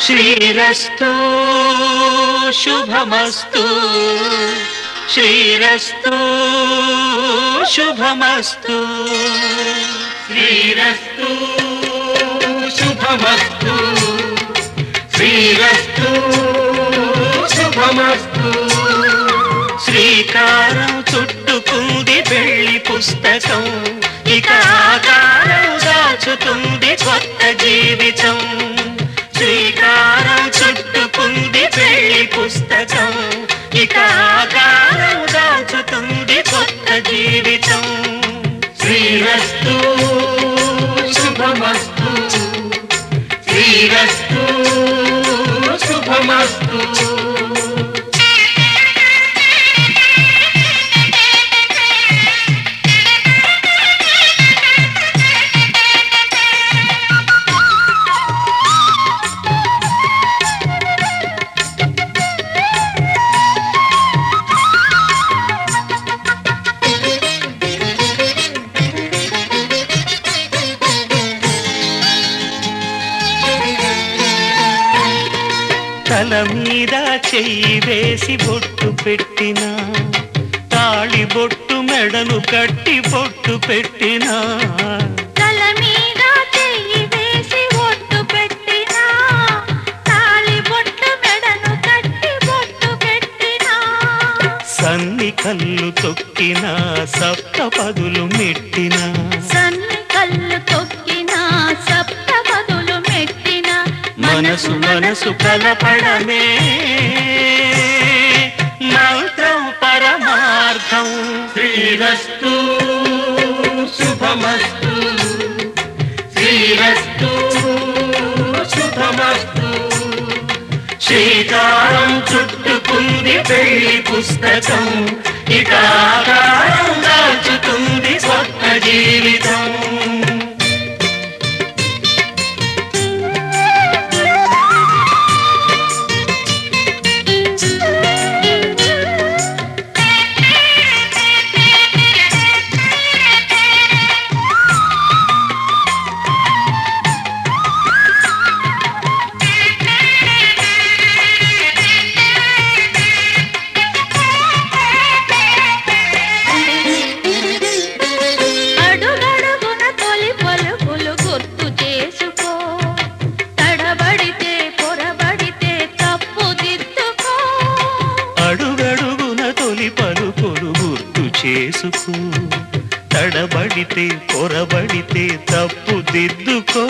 శ్రీరస్తు శుభమస్తు శ్రీరస్తు శుభమస్తు శ్రీరస్తు శుభమస్తు శ్రీరస్తు శుభమస్తు శ్రీకారం చుట్టుకుంది పెళ్లి పుస్తకం ఇక ఆకారం దాచుతుంది కొత్త జీవితం శ్రీకారం చుట్టుకుంది పెళ్లి పుస్తకం ఇక ఆకారం దాచుతుంది కొత్త జీవితం శ్రీరస్తు శుభమస్తు శ్రీరస్తు శుభమస్తు తల మీద చెయ్యి వేసి బొట్టు పెట్టినా తాళి బొట్టు మెడను కట్టి బొట్టు పెట్టినా తల మీద చెయ్యి వేసి ఒట్టు పెట్టినా తాళి బొట్టు మెడను కట్టి బొట్టు పెట్టినా సన్ని కళ్ళు తొక్కినా సప్త పదులు మెట్టినా సన్ని కళ్ళు తొక్కినా సప్త పదులు మెట్టినా మనసు మనసు కలపడమే మంత్రం పరమార్థం శ్రీరస్తు శుభమస్తు శ్రీరస్తు శుభమస్తు శ్రీకారం చుట్టుకుంది పెళ్లి పుస్తకం ఇక ఆకారం దాచుతుంది కొత్త జీవితం అడుగడుగున తొలి పలుకులు గుర్తు చేసుకో తడబడితే పొరబడితే తప్పు దిద్దుకో అడుగడుగున తొలి పలుకులు గుర్తు చేసుకో తడబడితే పొరబడితే తప్పు దిద్దుకో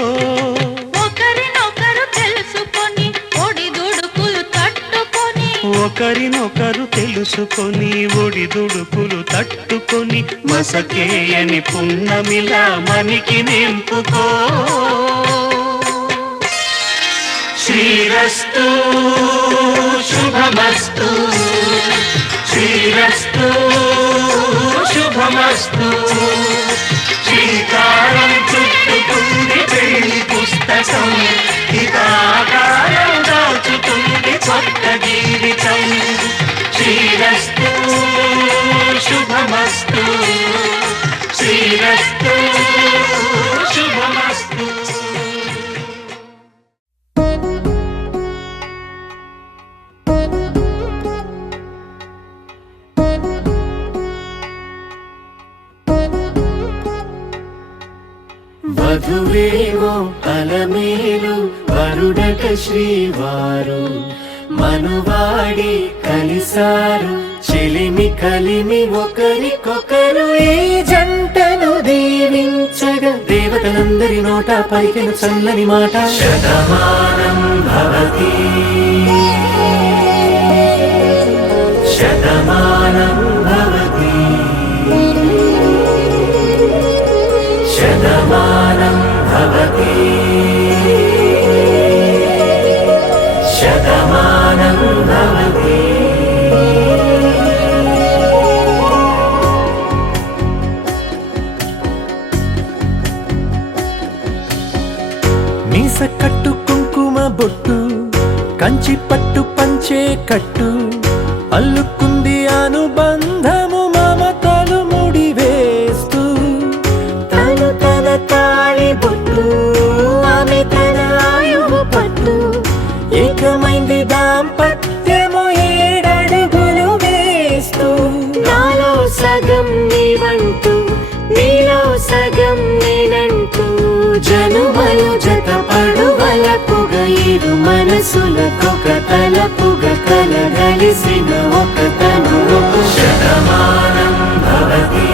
ఒకరినొకరు తెలుసుకొని ఒడిదుడుకులు తట్టుకొని ఒకరినొకరు తెలుసుకొని ఒడిదుడుకులు తట్టుకొని మసకేయని పున్నమిలా మనికి నింపుకో శ్రీరస్తు శుభమస్తు శ్రీరస్తు శుభమస్తు శ్రీకారం చుట్టుకుంది పెళ్లి పుస్తకం ఇక ఆకారం దాచుతుంది కొత్త జీవితం శ్రీరస్తు శుభమస్తు శ్రీరస్తు శుభమస్తు వధువేవో అలమేలు వరుడట శ్రీవారు మనువాడి కలిసారు చెలిమి కలిమి ఒకరికొకరు ఈ జంటను దీవించగా దేవతలందరి నోట పలికిన చల్లని మాట శతమానం భవతి శతమానం భవతి శతమానం భవతి శతమానం భవతి మీస కట్టు కుంకుమ బొట్టు కంచి పట్టు పంచే కట్టు అల్లుకుంది అనుబంధము మమతలు ముడివేస్తూ తను తన తాళి బొట్టు ఆమె తన ఆయువు పట్టు ఏకమైంది దాంపత్యము 7 అడుగులు వేస్తూ నాలో సగం నీవంటూ నీలో సగం నేనంటూ జనుమలు జతపడువలపుగా ఇరు మనసులకొక తలపుగా కలగలిసిన ఒక తను శతమానం భవతి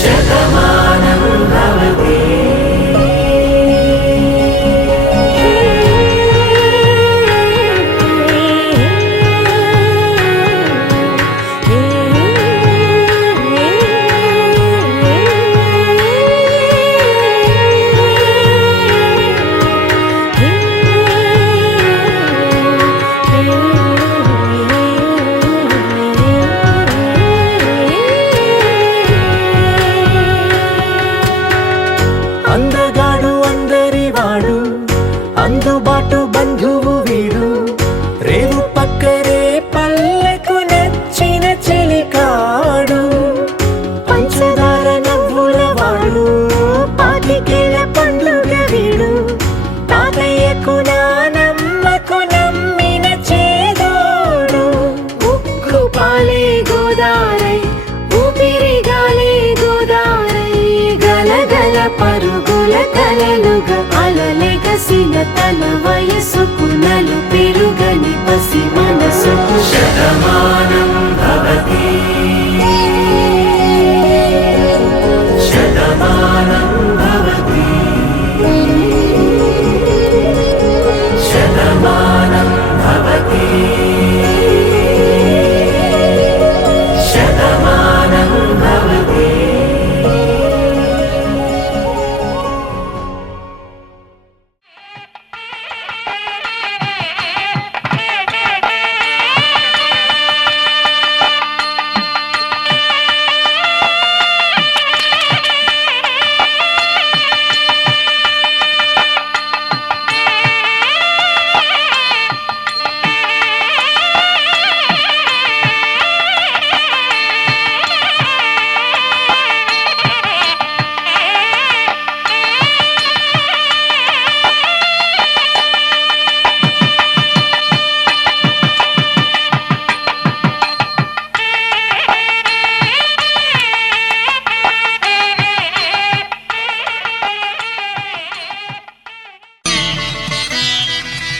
శతమానం భవతి పరుగుల కలలుగా అలలెగసిన తన వయసుకు నలు పెరుగని పసి మనసుకు శతమానం భవతి శతమానం భవతి శతమానం భవతి శతమానం భవతి.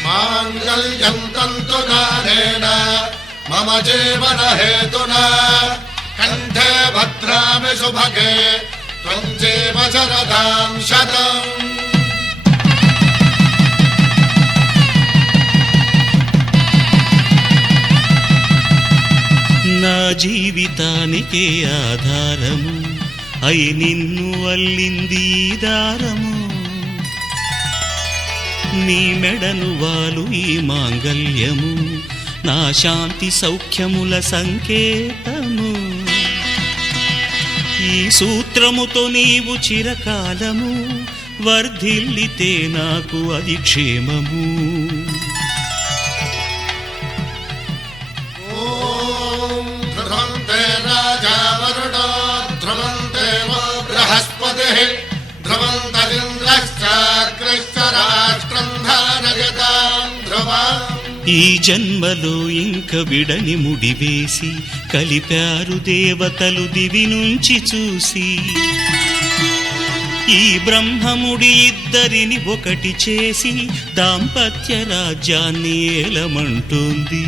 మాంగళ్యం తంతునానేన మమ జీవన హేతునా కంఠే భద్రామి శుభగే త్వం జీవ శరదాం శతం. నా జీవితానికే ఆధారము అయి నిన్ను అల్లింది ఈ దారము. నీ మెడను వాలు ఈ మాంగల్యము నా శాంతి సౌఖ్యముల సంకేతము. ఈ సూత్రముతో నీవు చిరకాలము వర్ధిల్లితే నాకు అది క్షేమము. ఓం ధ్రువంతే రాజా వరుణో ధ్రువంతే వో బృహస్పతిః ధ్రువంతరింద్రశ్చాగ్రశ్చ రాష్ట్రం ధారయతాం ధ్రువం. ఈ జన్మలో ఇంక విడని ముడివేసి కలిపారు దేవతలు దివి నుంచి చూసి. ఈ బ్రహ్మముడి ఇద్దరిని ఒకటి చేసి దాంపత్య రాజ్యాన్ని ఏలమంటుంది.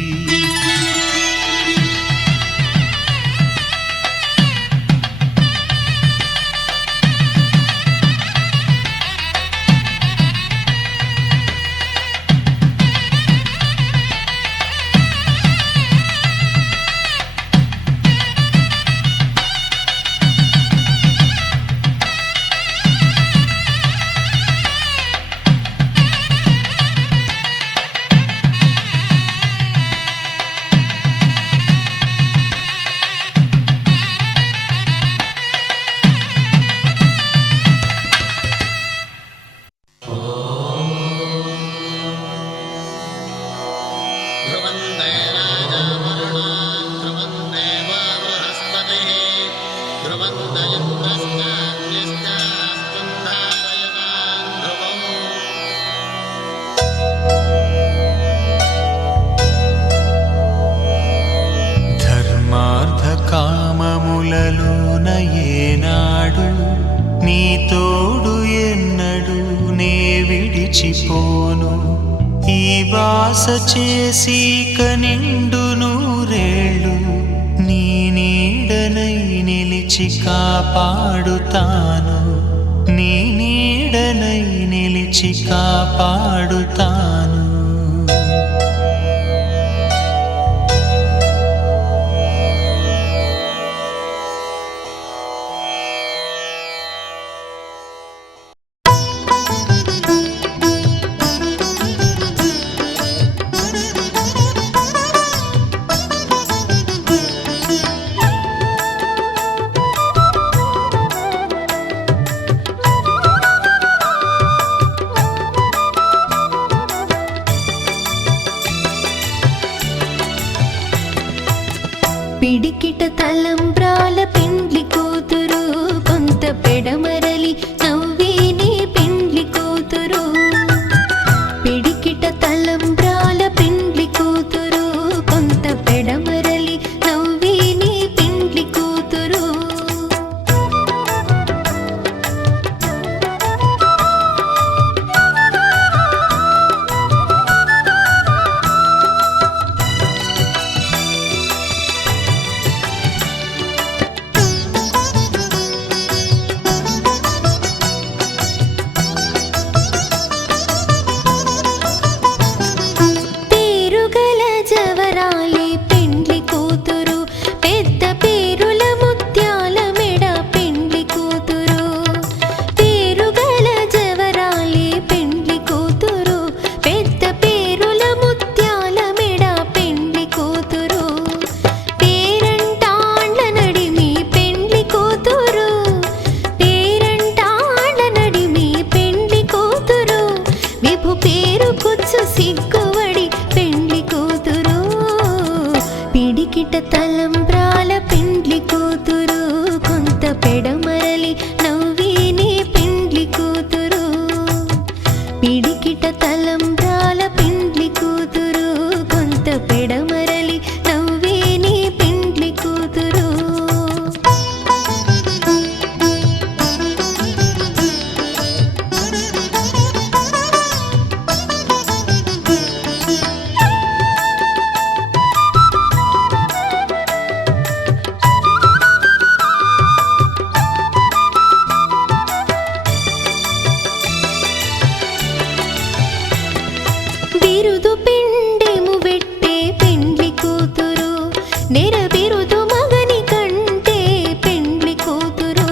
ధ్రువంతే రాజా వరుణో ధ్రువంతే వో బృహస్పతిః ధ్రువంతరింద్రశ్చాగ్రశ్చ రాష్ట్రం ధారయతాం ధ్రువం. ధర్మార్థ కామములలోన ఏనాడు నీ తోడు ఎన్నడు నే విడిచిపోను. ఈ వాస చేసి కనిండు నూరేళ్ళు నీ నీడనై నిలిచి కాపాడుతాను. నీ నీడనై నిలిచి కాపాడుతాను. పిడికిట తలంబ్రాల పెండ్లి కూతురు కొంత పెడమరలి నవ్విని పెండ్లి కూతురు. పిడికిట తలంబ్రాల పెండ్లి కూతురు కొంత పెడమరలి నవ్విని పెండ్లి కూతురు. పిడికిట తలంబ్రాల పెండ్లి కూతురు కొంత పెడమరలి నవ్విని పెండ్లి కూతురు పిడికిట తలంబ్రాల పెండ్లి కూతురు కొంత పెడమరలి నవ్విని పెండ్లి కూతురు బిరుదు పిండెము పెట్టే పెండ్లి కూతురు నెర బిరుదు మగని కంటే పెండ్లి కూతురు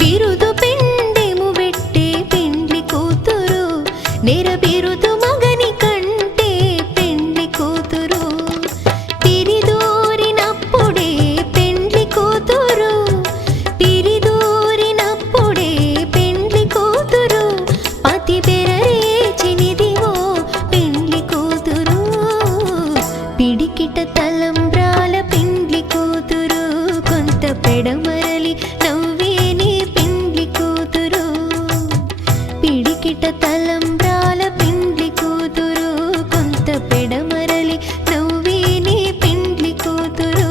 బిరుదు పిండెము పెట్టే పెండ్లి కూతురు నెర బిరుదు మగని కంటే పెండ్లి కూతురు తిరిదూరినప్పుడే పెండ్లి కూతురు తిరిదూరినప్పుడే పెండ్లి కూతురు పతి బెరరేచినిదివో పెండ్లి కూతురు పిడికిట తలంబ్రాల పెండ్లి కూతురు కొంత పెడమరలి నవ్వేని పెండ్లి కూతురు పిడికిట తలంబ్రాల పెండ్లి కూతురు కొంత పెడమరలి నవ్వేని పెండ్లి కూతురు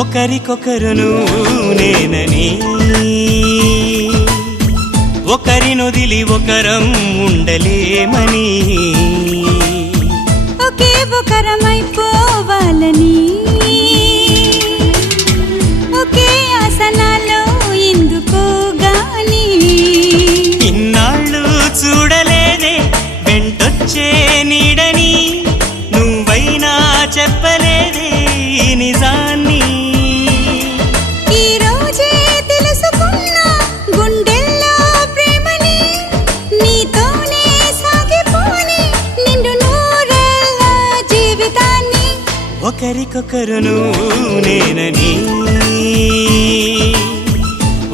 ఒకరికొకరును నేనని ఒకరినొదిలి ఒకరం ఉండలేమని ఒకే ఒకరమైపోవాలని ఒకే ఆసనాలో ఎందుకో గాని ఇన్నాళ్ళు చూడలేదే వెంటొచ్చే నీడని నువ్వైనా చెప్పలేదే ఈ నిజాన్ని ఈ రోజే తెలుసుకున్నా గుండెల్లో ప్రేమని నీతోనే సాగిపోని నిండు నూరేళ్ళ జీవితాన్ని ఒకరికొకరును నేనని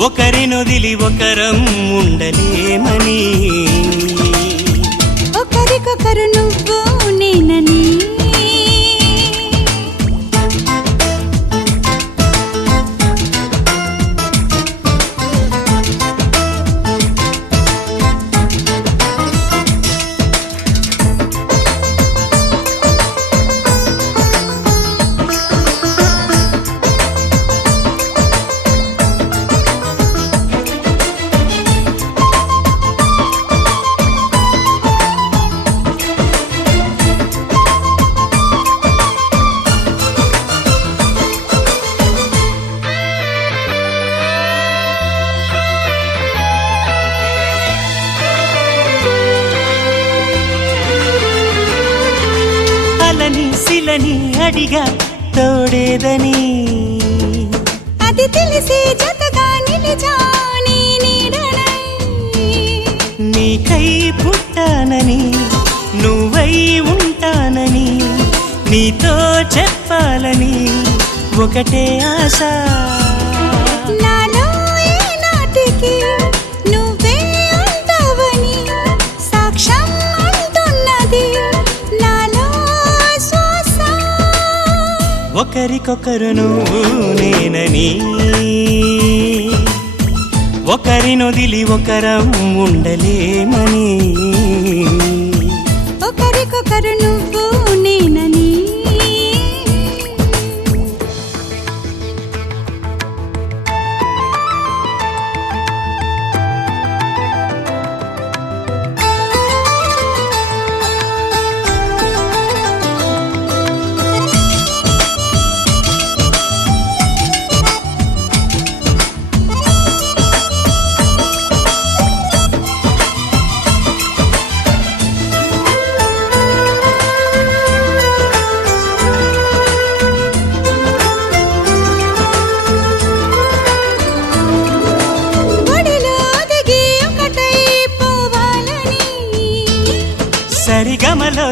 ఒకరినొదిలి ఒకరం ఉండలేమని ఒకరికొకరు నువ్వు నేనని అలని శిలని అడిగా తోడేదని అది తెలిసి జతగా నిలిచాని నీడనై నీకై పుట్టానని నువ్వై ఉంటానని నీతో చెప్పాలని ఒకటే ఆశ నాలో ఏనాటికి నువ్వే ఉంటావని సాక్ష్యం అంటున్నది నాలో శ్వాస ఒకరికొకరును నేనని ఒకరినొదిలి ఒకరం ఉండలేమని ఒకరికొకరు నువ్వు నేనని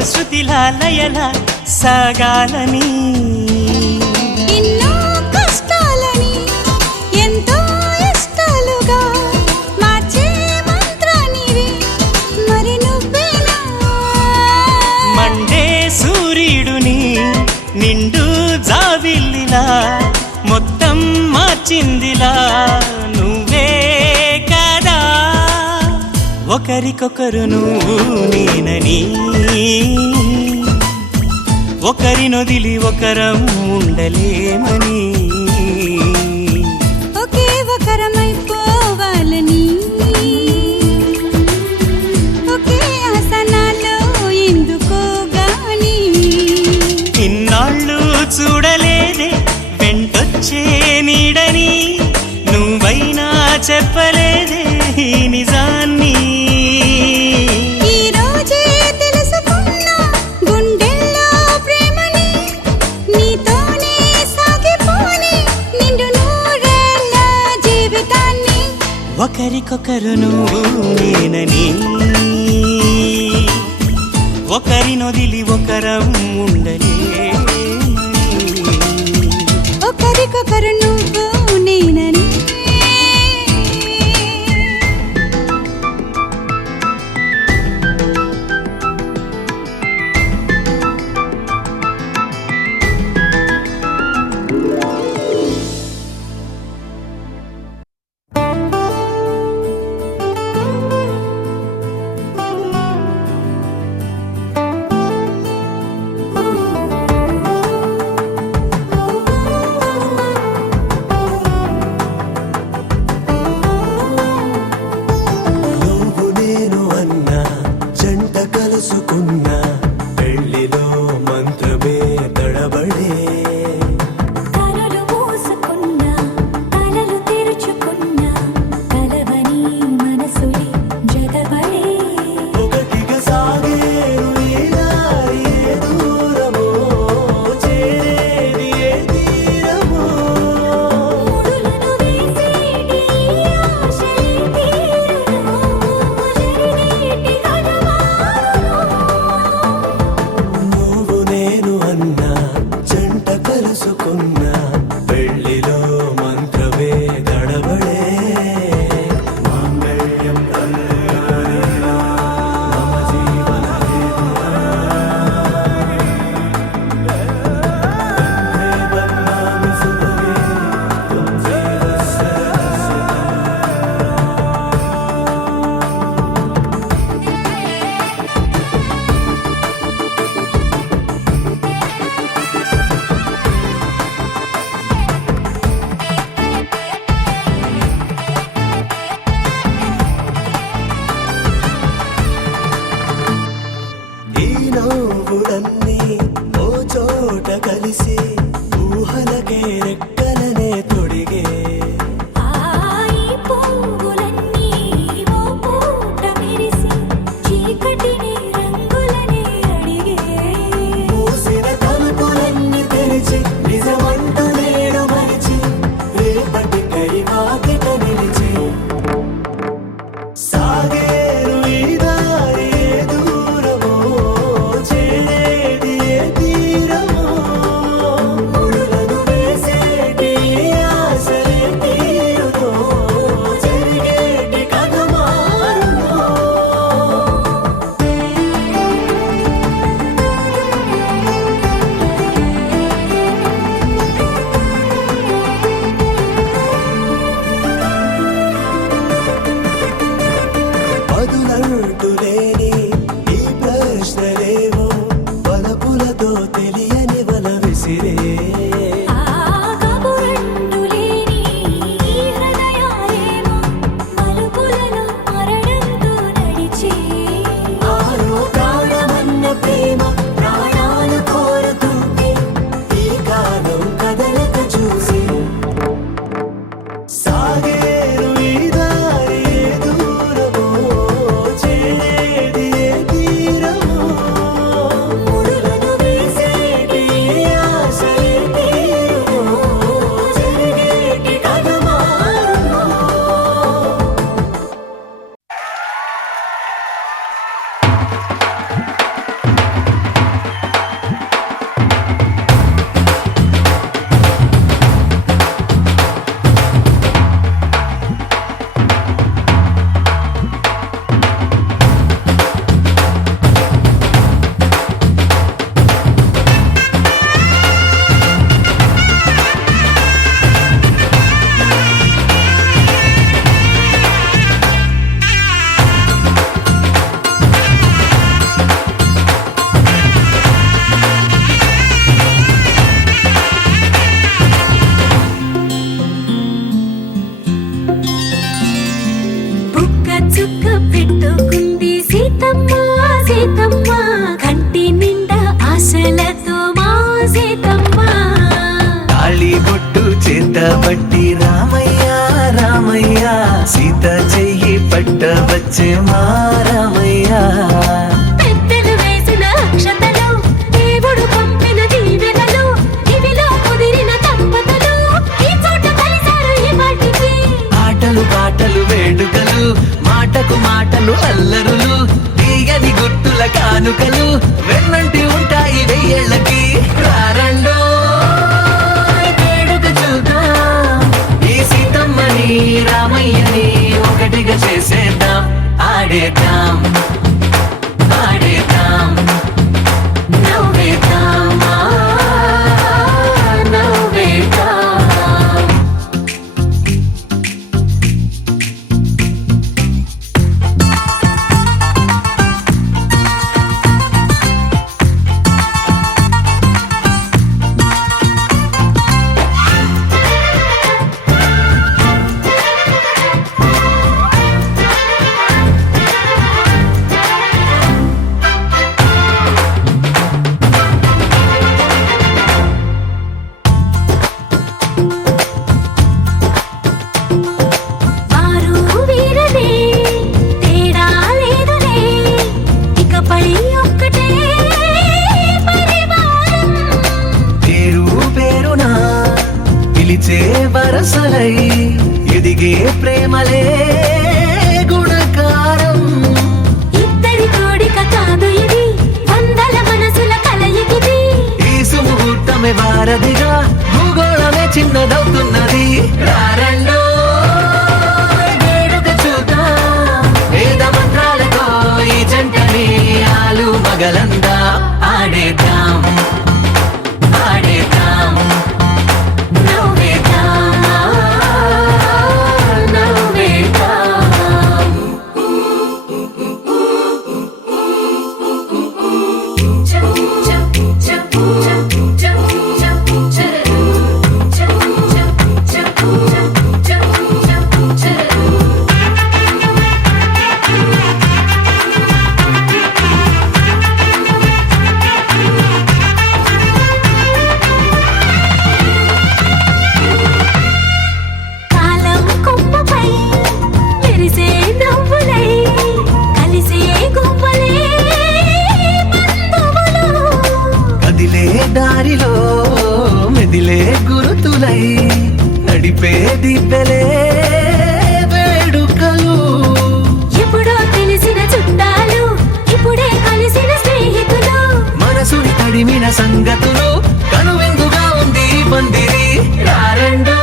శృతిలా లయలా సాగాలని ఎన్నో కష్టాలని ఎంతో ఇష్టాలుగా మార్చే మంత్రానివి మరి నువ్వేనా మండే సూర్యుడుని నిండు జావిల్లిలా మొత్తం మార్చిందిలా నువ్వే కదా ఒకరికొకరు నువ్వు నేనని ఒకరినొదిలి ఒకరం ఉండలేమని ఒకే ఒకరమైపోవాలని ఒకే ఆసనాలో ఎందుకో గాని ఇన్నాళ్ళు చూడలేదే వెంటొచ్చే నీడని నువ్వైనా చెప్పలేదే ఈ నిజాన్ని ఈ రోజే తెలుసుకున్నా గుండెల్లో ప్రేమని నీతోనే సాగిపోని నిండు నూరేళ్ళ జీవితాన్ని ఒకరికొకరు నువ్వు నేనని ఒకరినొదిలి ఒకరం ఉండలేమని ఒకరికొకరు నువ్వు నేనని నువ్వు నేను అన్న జంట కలుసుకున్న పెళ్లిలో మంత్రమే తడబడే కలలు మూసుకున్నా కలలు తెరుచుకున్నా కలవని మనసులే జతపడే ఒకటిగా సాగేరు ఈ దారి ఏ దూరమో చేరేది ఏ తీరమో ముడులను వేసేటి ఆశలే తీరును జరిగేటి కథమారును నువ్వు నేను అన్న జంట కలుసుకున్న పెళ్లిలో మంత్రమే తడబడే మాంగళ్యం కళ్యాణేన మమ జీవన బన్నామి సుభగే త్వం జీవస్య ఈ నవ్వులన్నీ ఓ చోట కలిసి ఊహలకే రెక్కలనే తొడిగే ఆయి పువ్వులన్నీ ఓ పూట మెరిసి చీకటిని రంగులనే అడిగే మూసిన తలుపులన్నీ తెరిచి నిజమంటూ నేడు మరిచి రేపటికై వాకిట నిలిచి సాగేరు ఈ దారి ఏ దూరమో చేరేది ఏ తీరమో పట్టబట్టి రామయ్య రామయ్య సీత చెయ్యి పట్టవచ్చే మా రామయ్య పెద్దలు వేసిన అక్షతలు దేవుడు పంపిన దీవెనలు ఇవిలో కుదిరిన దంపతులు ఈ చోట కలిసారు ఈ వాటికి ఆటలు పాటలు వేడుకలు మాటకు మాటలు అల్లరులు తీయని గుర్తుల కానుకలు వెన్నంటి ఉంటాయి వెయ్యేళ్ళకి రారండో వేడుక చూద్దాం ఈ సీతమ్మని రామయ్యని ఒకటిగా చేసేద్దాం ఆడేద్దాం ఆడేద్దాం నవ్వేద్దాం నవ్వేద్దాం వారు వీరనే తేడా లేదులే ఇకపై ఒక్కటే పరివారం పేరు పేరునా పిలిచే వరసలై ఎదిగే ప్రేమలే గుణకారం ఇద్దరి కోడిక కాదు ఇది వందల మనసుల కలయికిది ఈ సుముహూర్తమే వారధిగా భూగోళమే చిన్నదవుతున్నది రారండో వేడుక చూద్దాం వేద మంత్రాలతో ఈ జంటని ఆలు మగలందా ఆడేద్దాం ఆడేద్దాం నవ్వేద్దాం నవ్వేద్దాం కాలం కొమ్మపై మెరిసే నవ్వులై కలిసే గువ్వలే బంధువులు కదిలే దారిలో మెదిలే గురుతులై నడిపే దిబ్బెలే వేడుకలు ఎప్పుడో తెలిసిన చుట్టాలు ఇప్పుడే కలిసిన స్నేహితులు మనసుని తడిమిన సంగతులు కనువిందుగా ఉంది ఈ పందిరి రారండో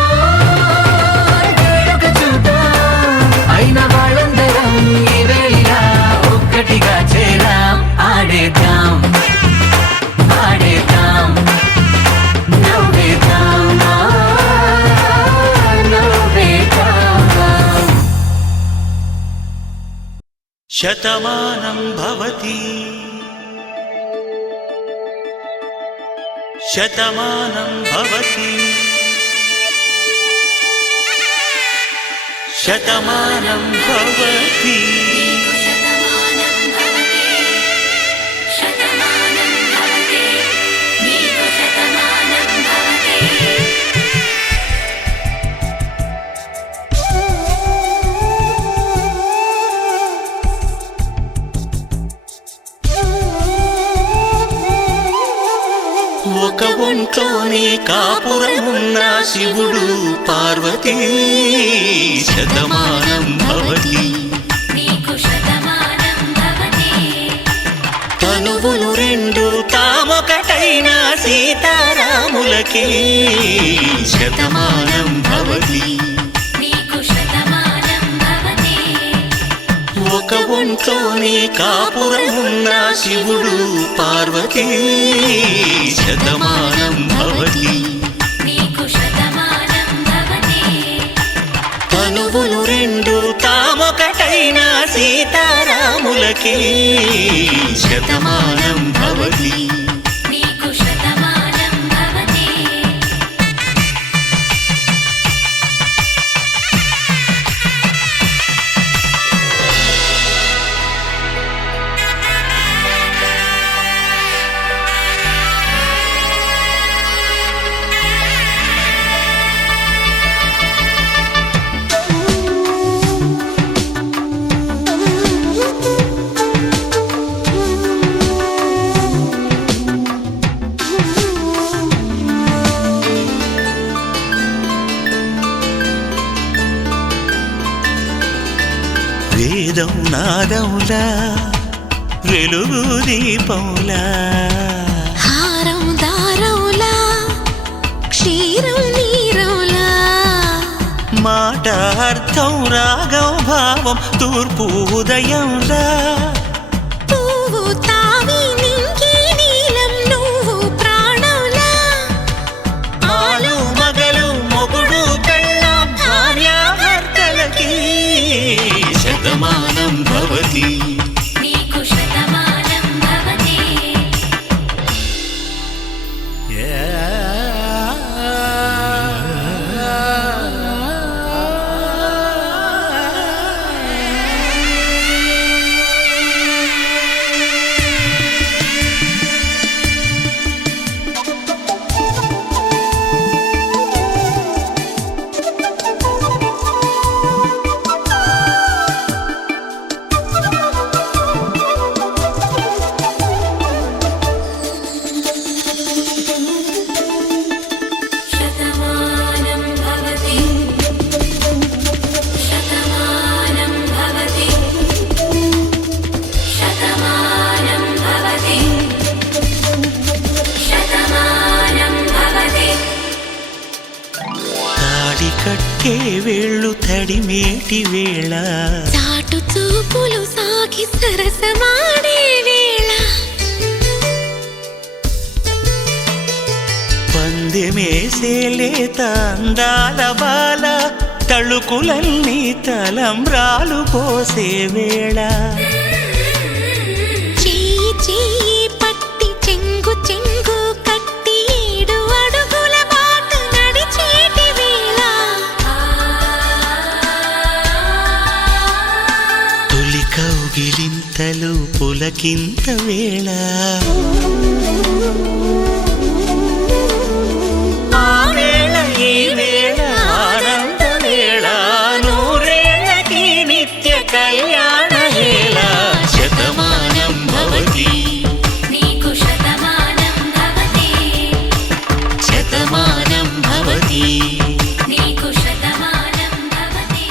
వేడుక చూద్దాం అయిన వాళ్ళందరం ఈ వేళ ఒక్కటిగా చేరాం ఆడేద్దాం ఆడేద్దాం నవ్వేద్దాం నవ్వేద్దాం శతమానం భవతి శతమానం భవతి శతమానం భవతి శతమానం భవతి శతమానం భవతి నీకు శతమానం భవతి ఒక ఒంట్లోనే కాపురమున్న శివుడు పార్వతీ శతమానం భవతి నీకు శతమానం భవతి తనువులు రెండు తామొకటైన సీతారాములకి శతమానం భవతి నీకు శతమానం భవతి ఒక ఒంట్లోనే కాపురమున్న శివుడు పార్వతీ శతమానం భవతి నీకు శతమానం భవతి తనువులు రెండు తామొకటైన సీతారాములకి శతమానం భవతి నీకు శతమానం భవతి వేదం నాదములా వెలుగు దీపములా హారం దారంలా క్షీరం నీరంలా మాట అర్థం రాగం భావం తూర్పు ఉదయంలా పువ్వు తావి నింగి నీలం నువ్వు ప్రాణంలా ఆలు మగలు మొగుడు పెళ్ళాం భార్యాభర్తలకి శతమానం భవతి నీకు శతమానం భవతి శతమానం భవతి శతమానం భవతి శతమానం భవతి శతమానం భవతి తాడి కట్టే వేళ్ళు తడిమేటి వేళ చాటు చూపులు సాగి సరసమాడే వేళ పందెమేసేలేత అందాల బాల తళుకులన్నీ తలంబ్రాలు పోసే వేళ చెయ్యి చెయ్యి పట్టి చెంగు చెంగు కట్టి 7 అడుగుల బాట నడిచేటి వేళ తొలి కౌగిలింతలు పులకింత వేళ ఆ వేళ ఈ వేళ ఆనంద వేళ నూరేళ్ళకి నిత్య కళ్యాణ వేళ శతమానం భవతి నీకు శతమానం భవతి శతమానం భవతి నీకు శతమానం భవతి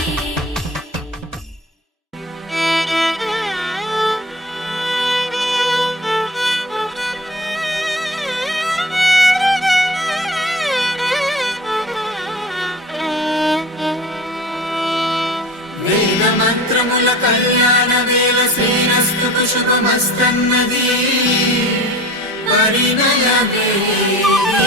వేద మంత్రముల కళ్యాణ వేల శ్రీరస్తు శుభమస్తన్నది పరిణయ వేళ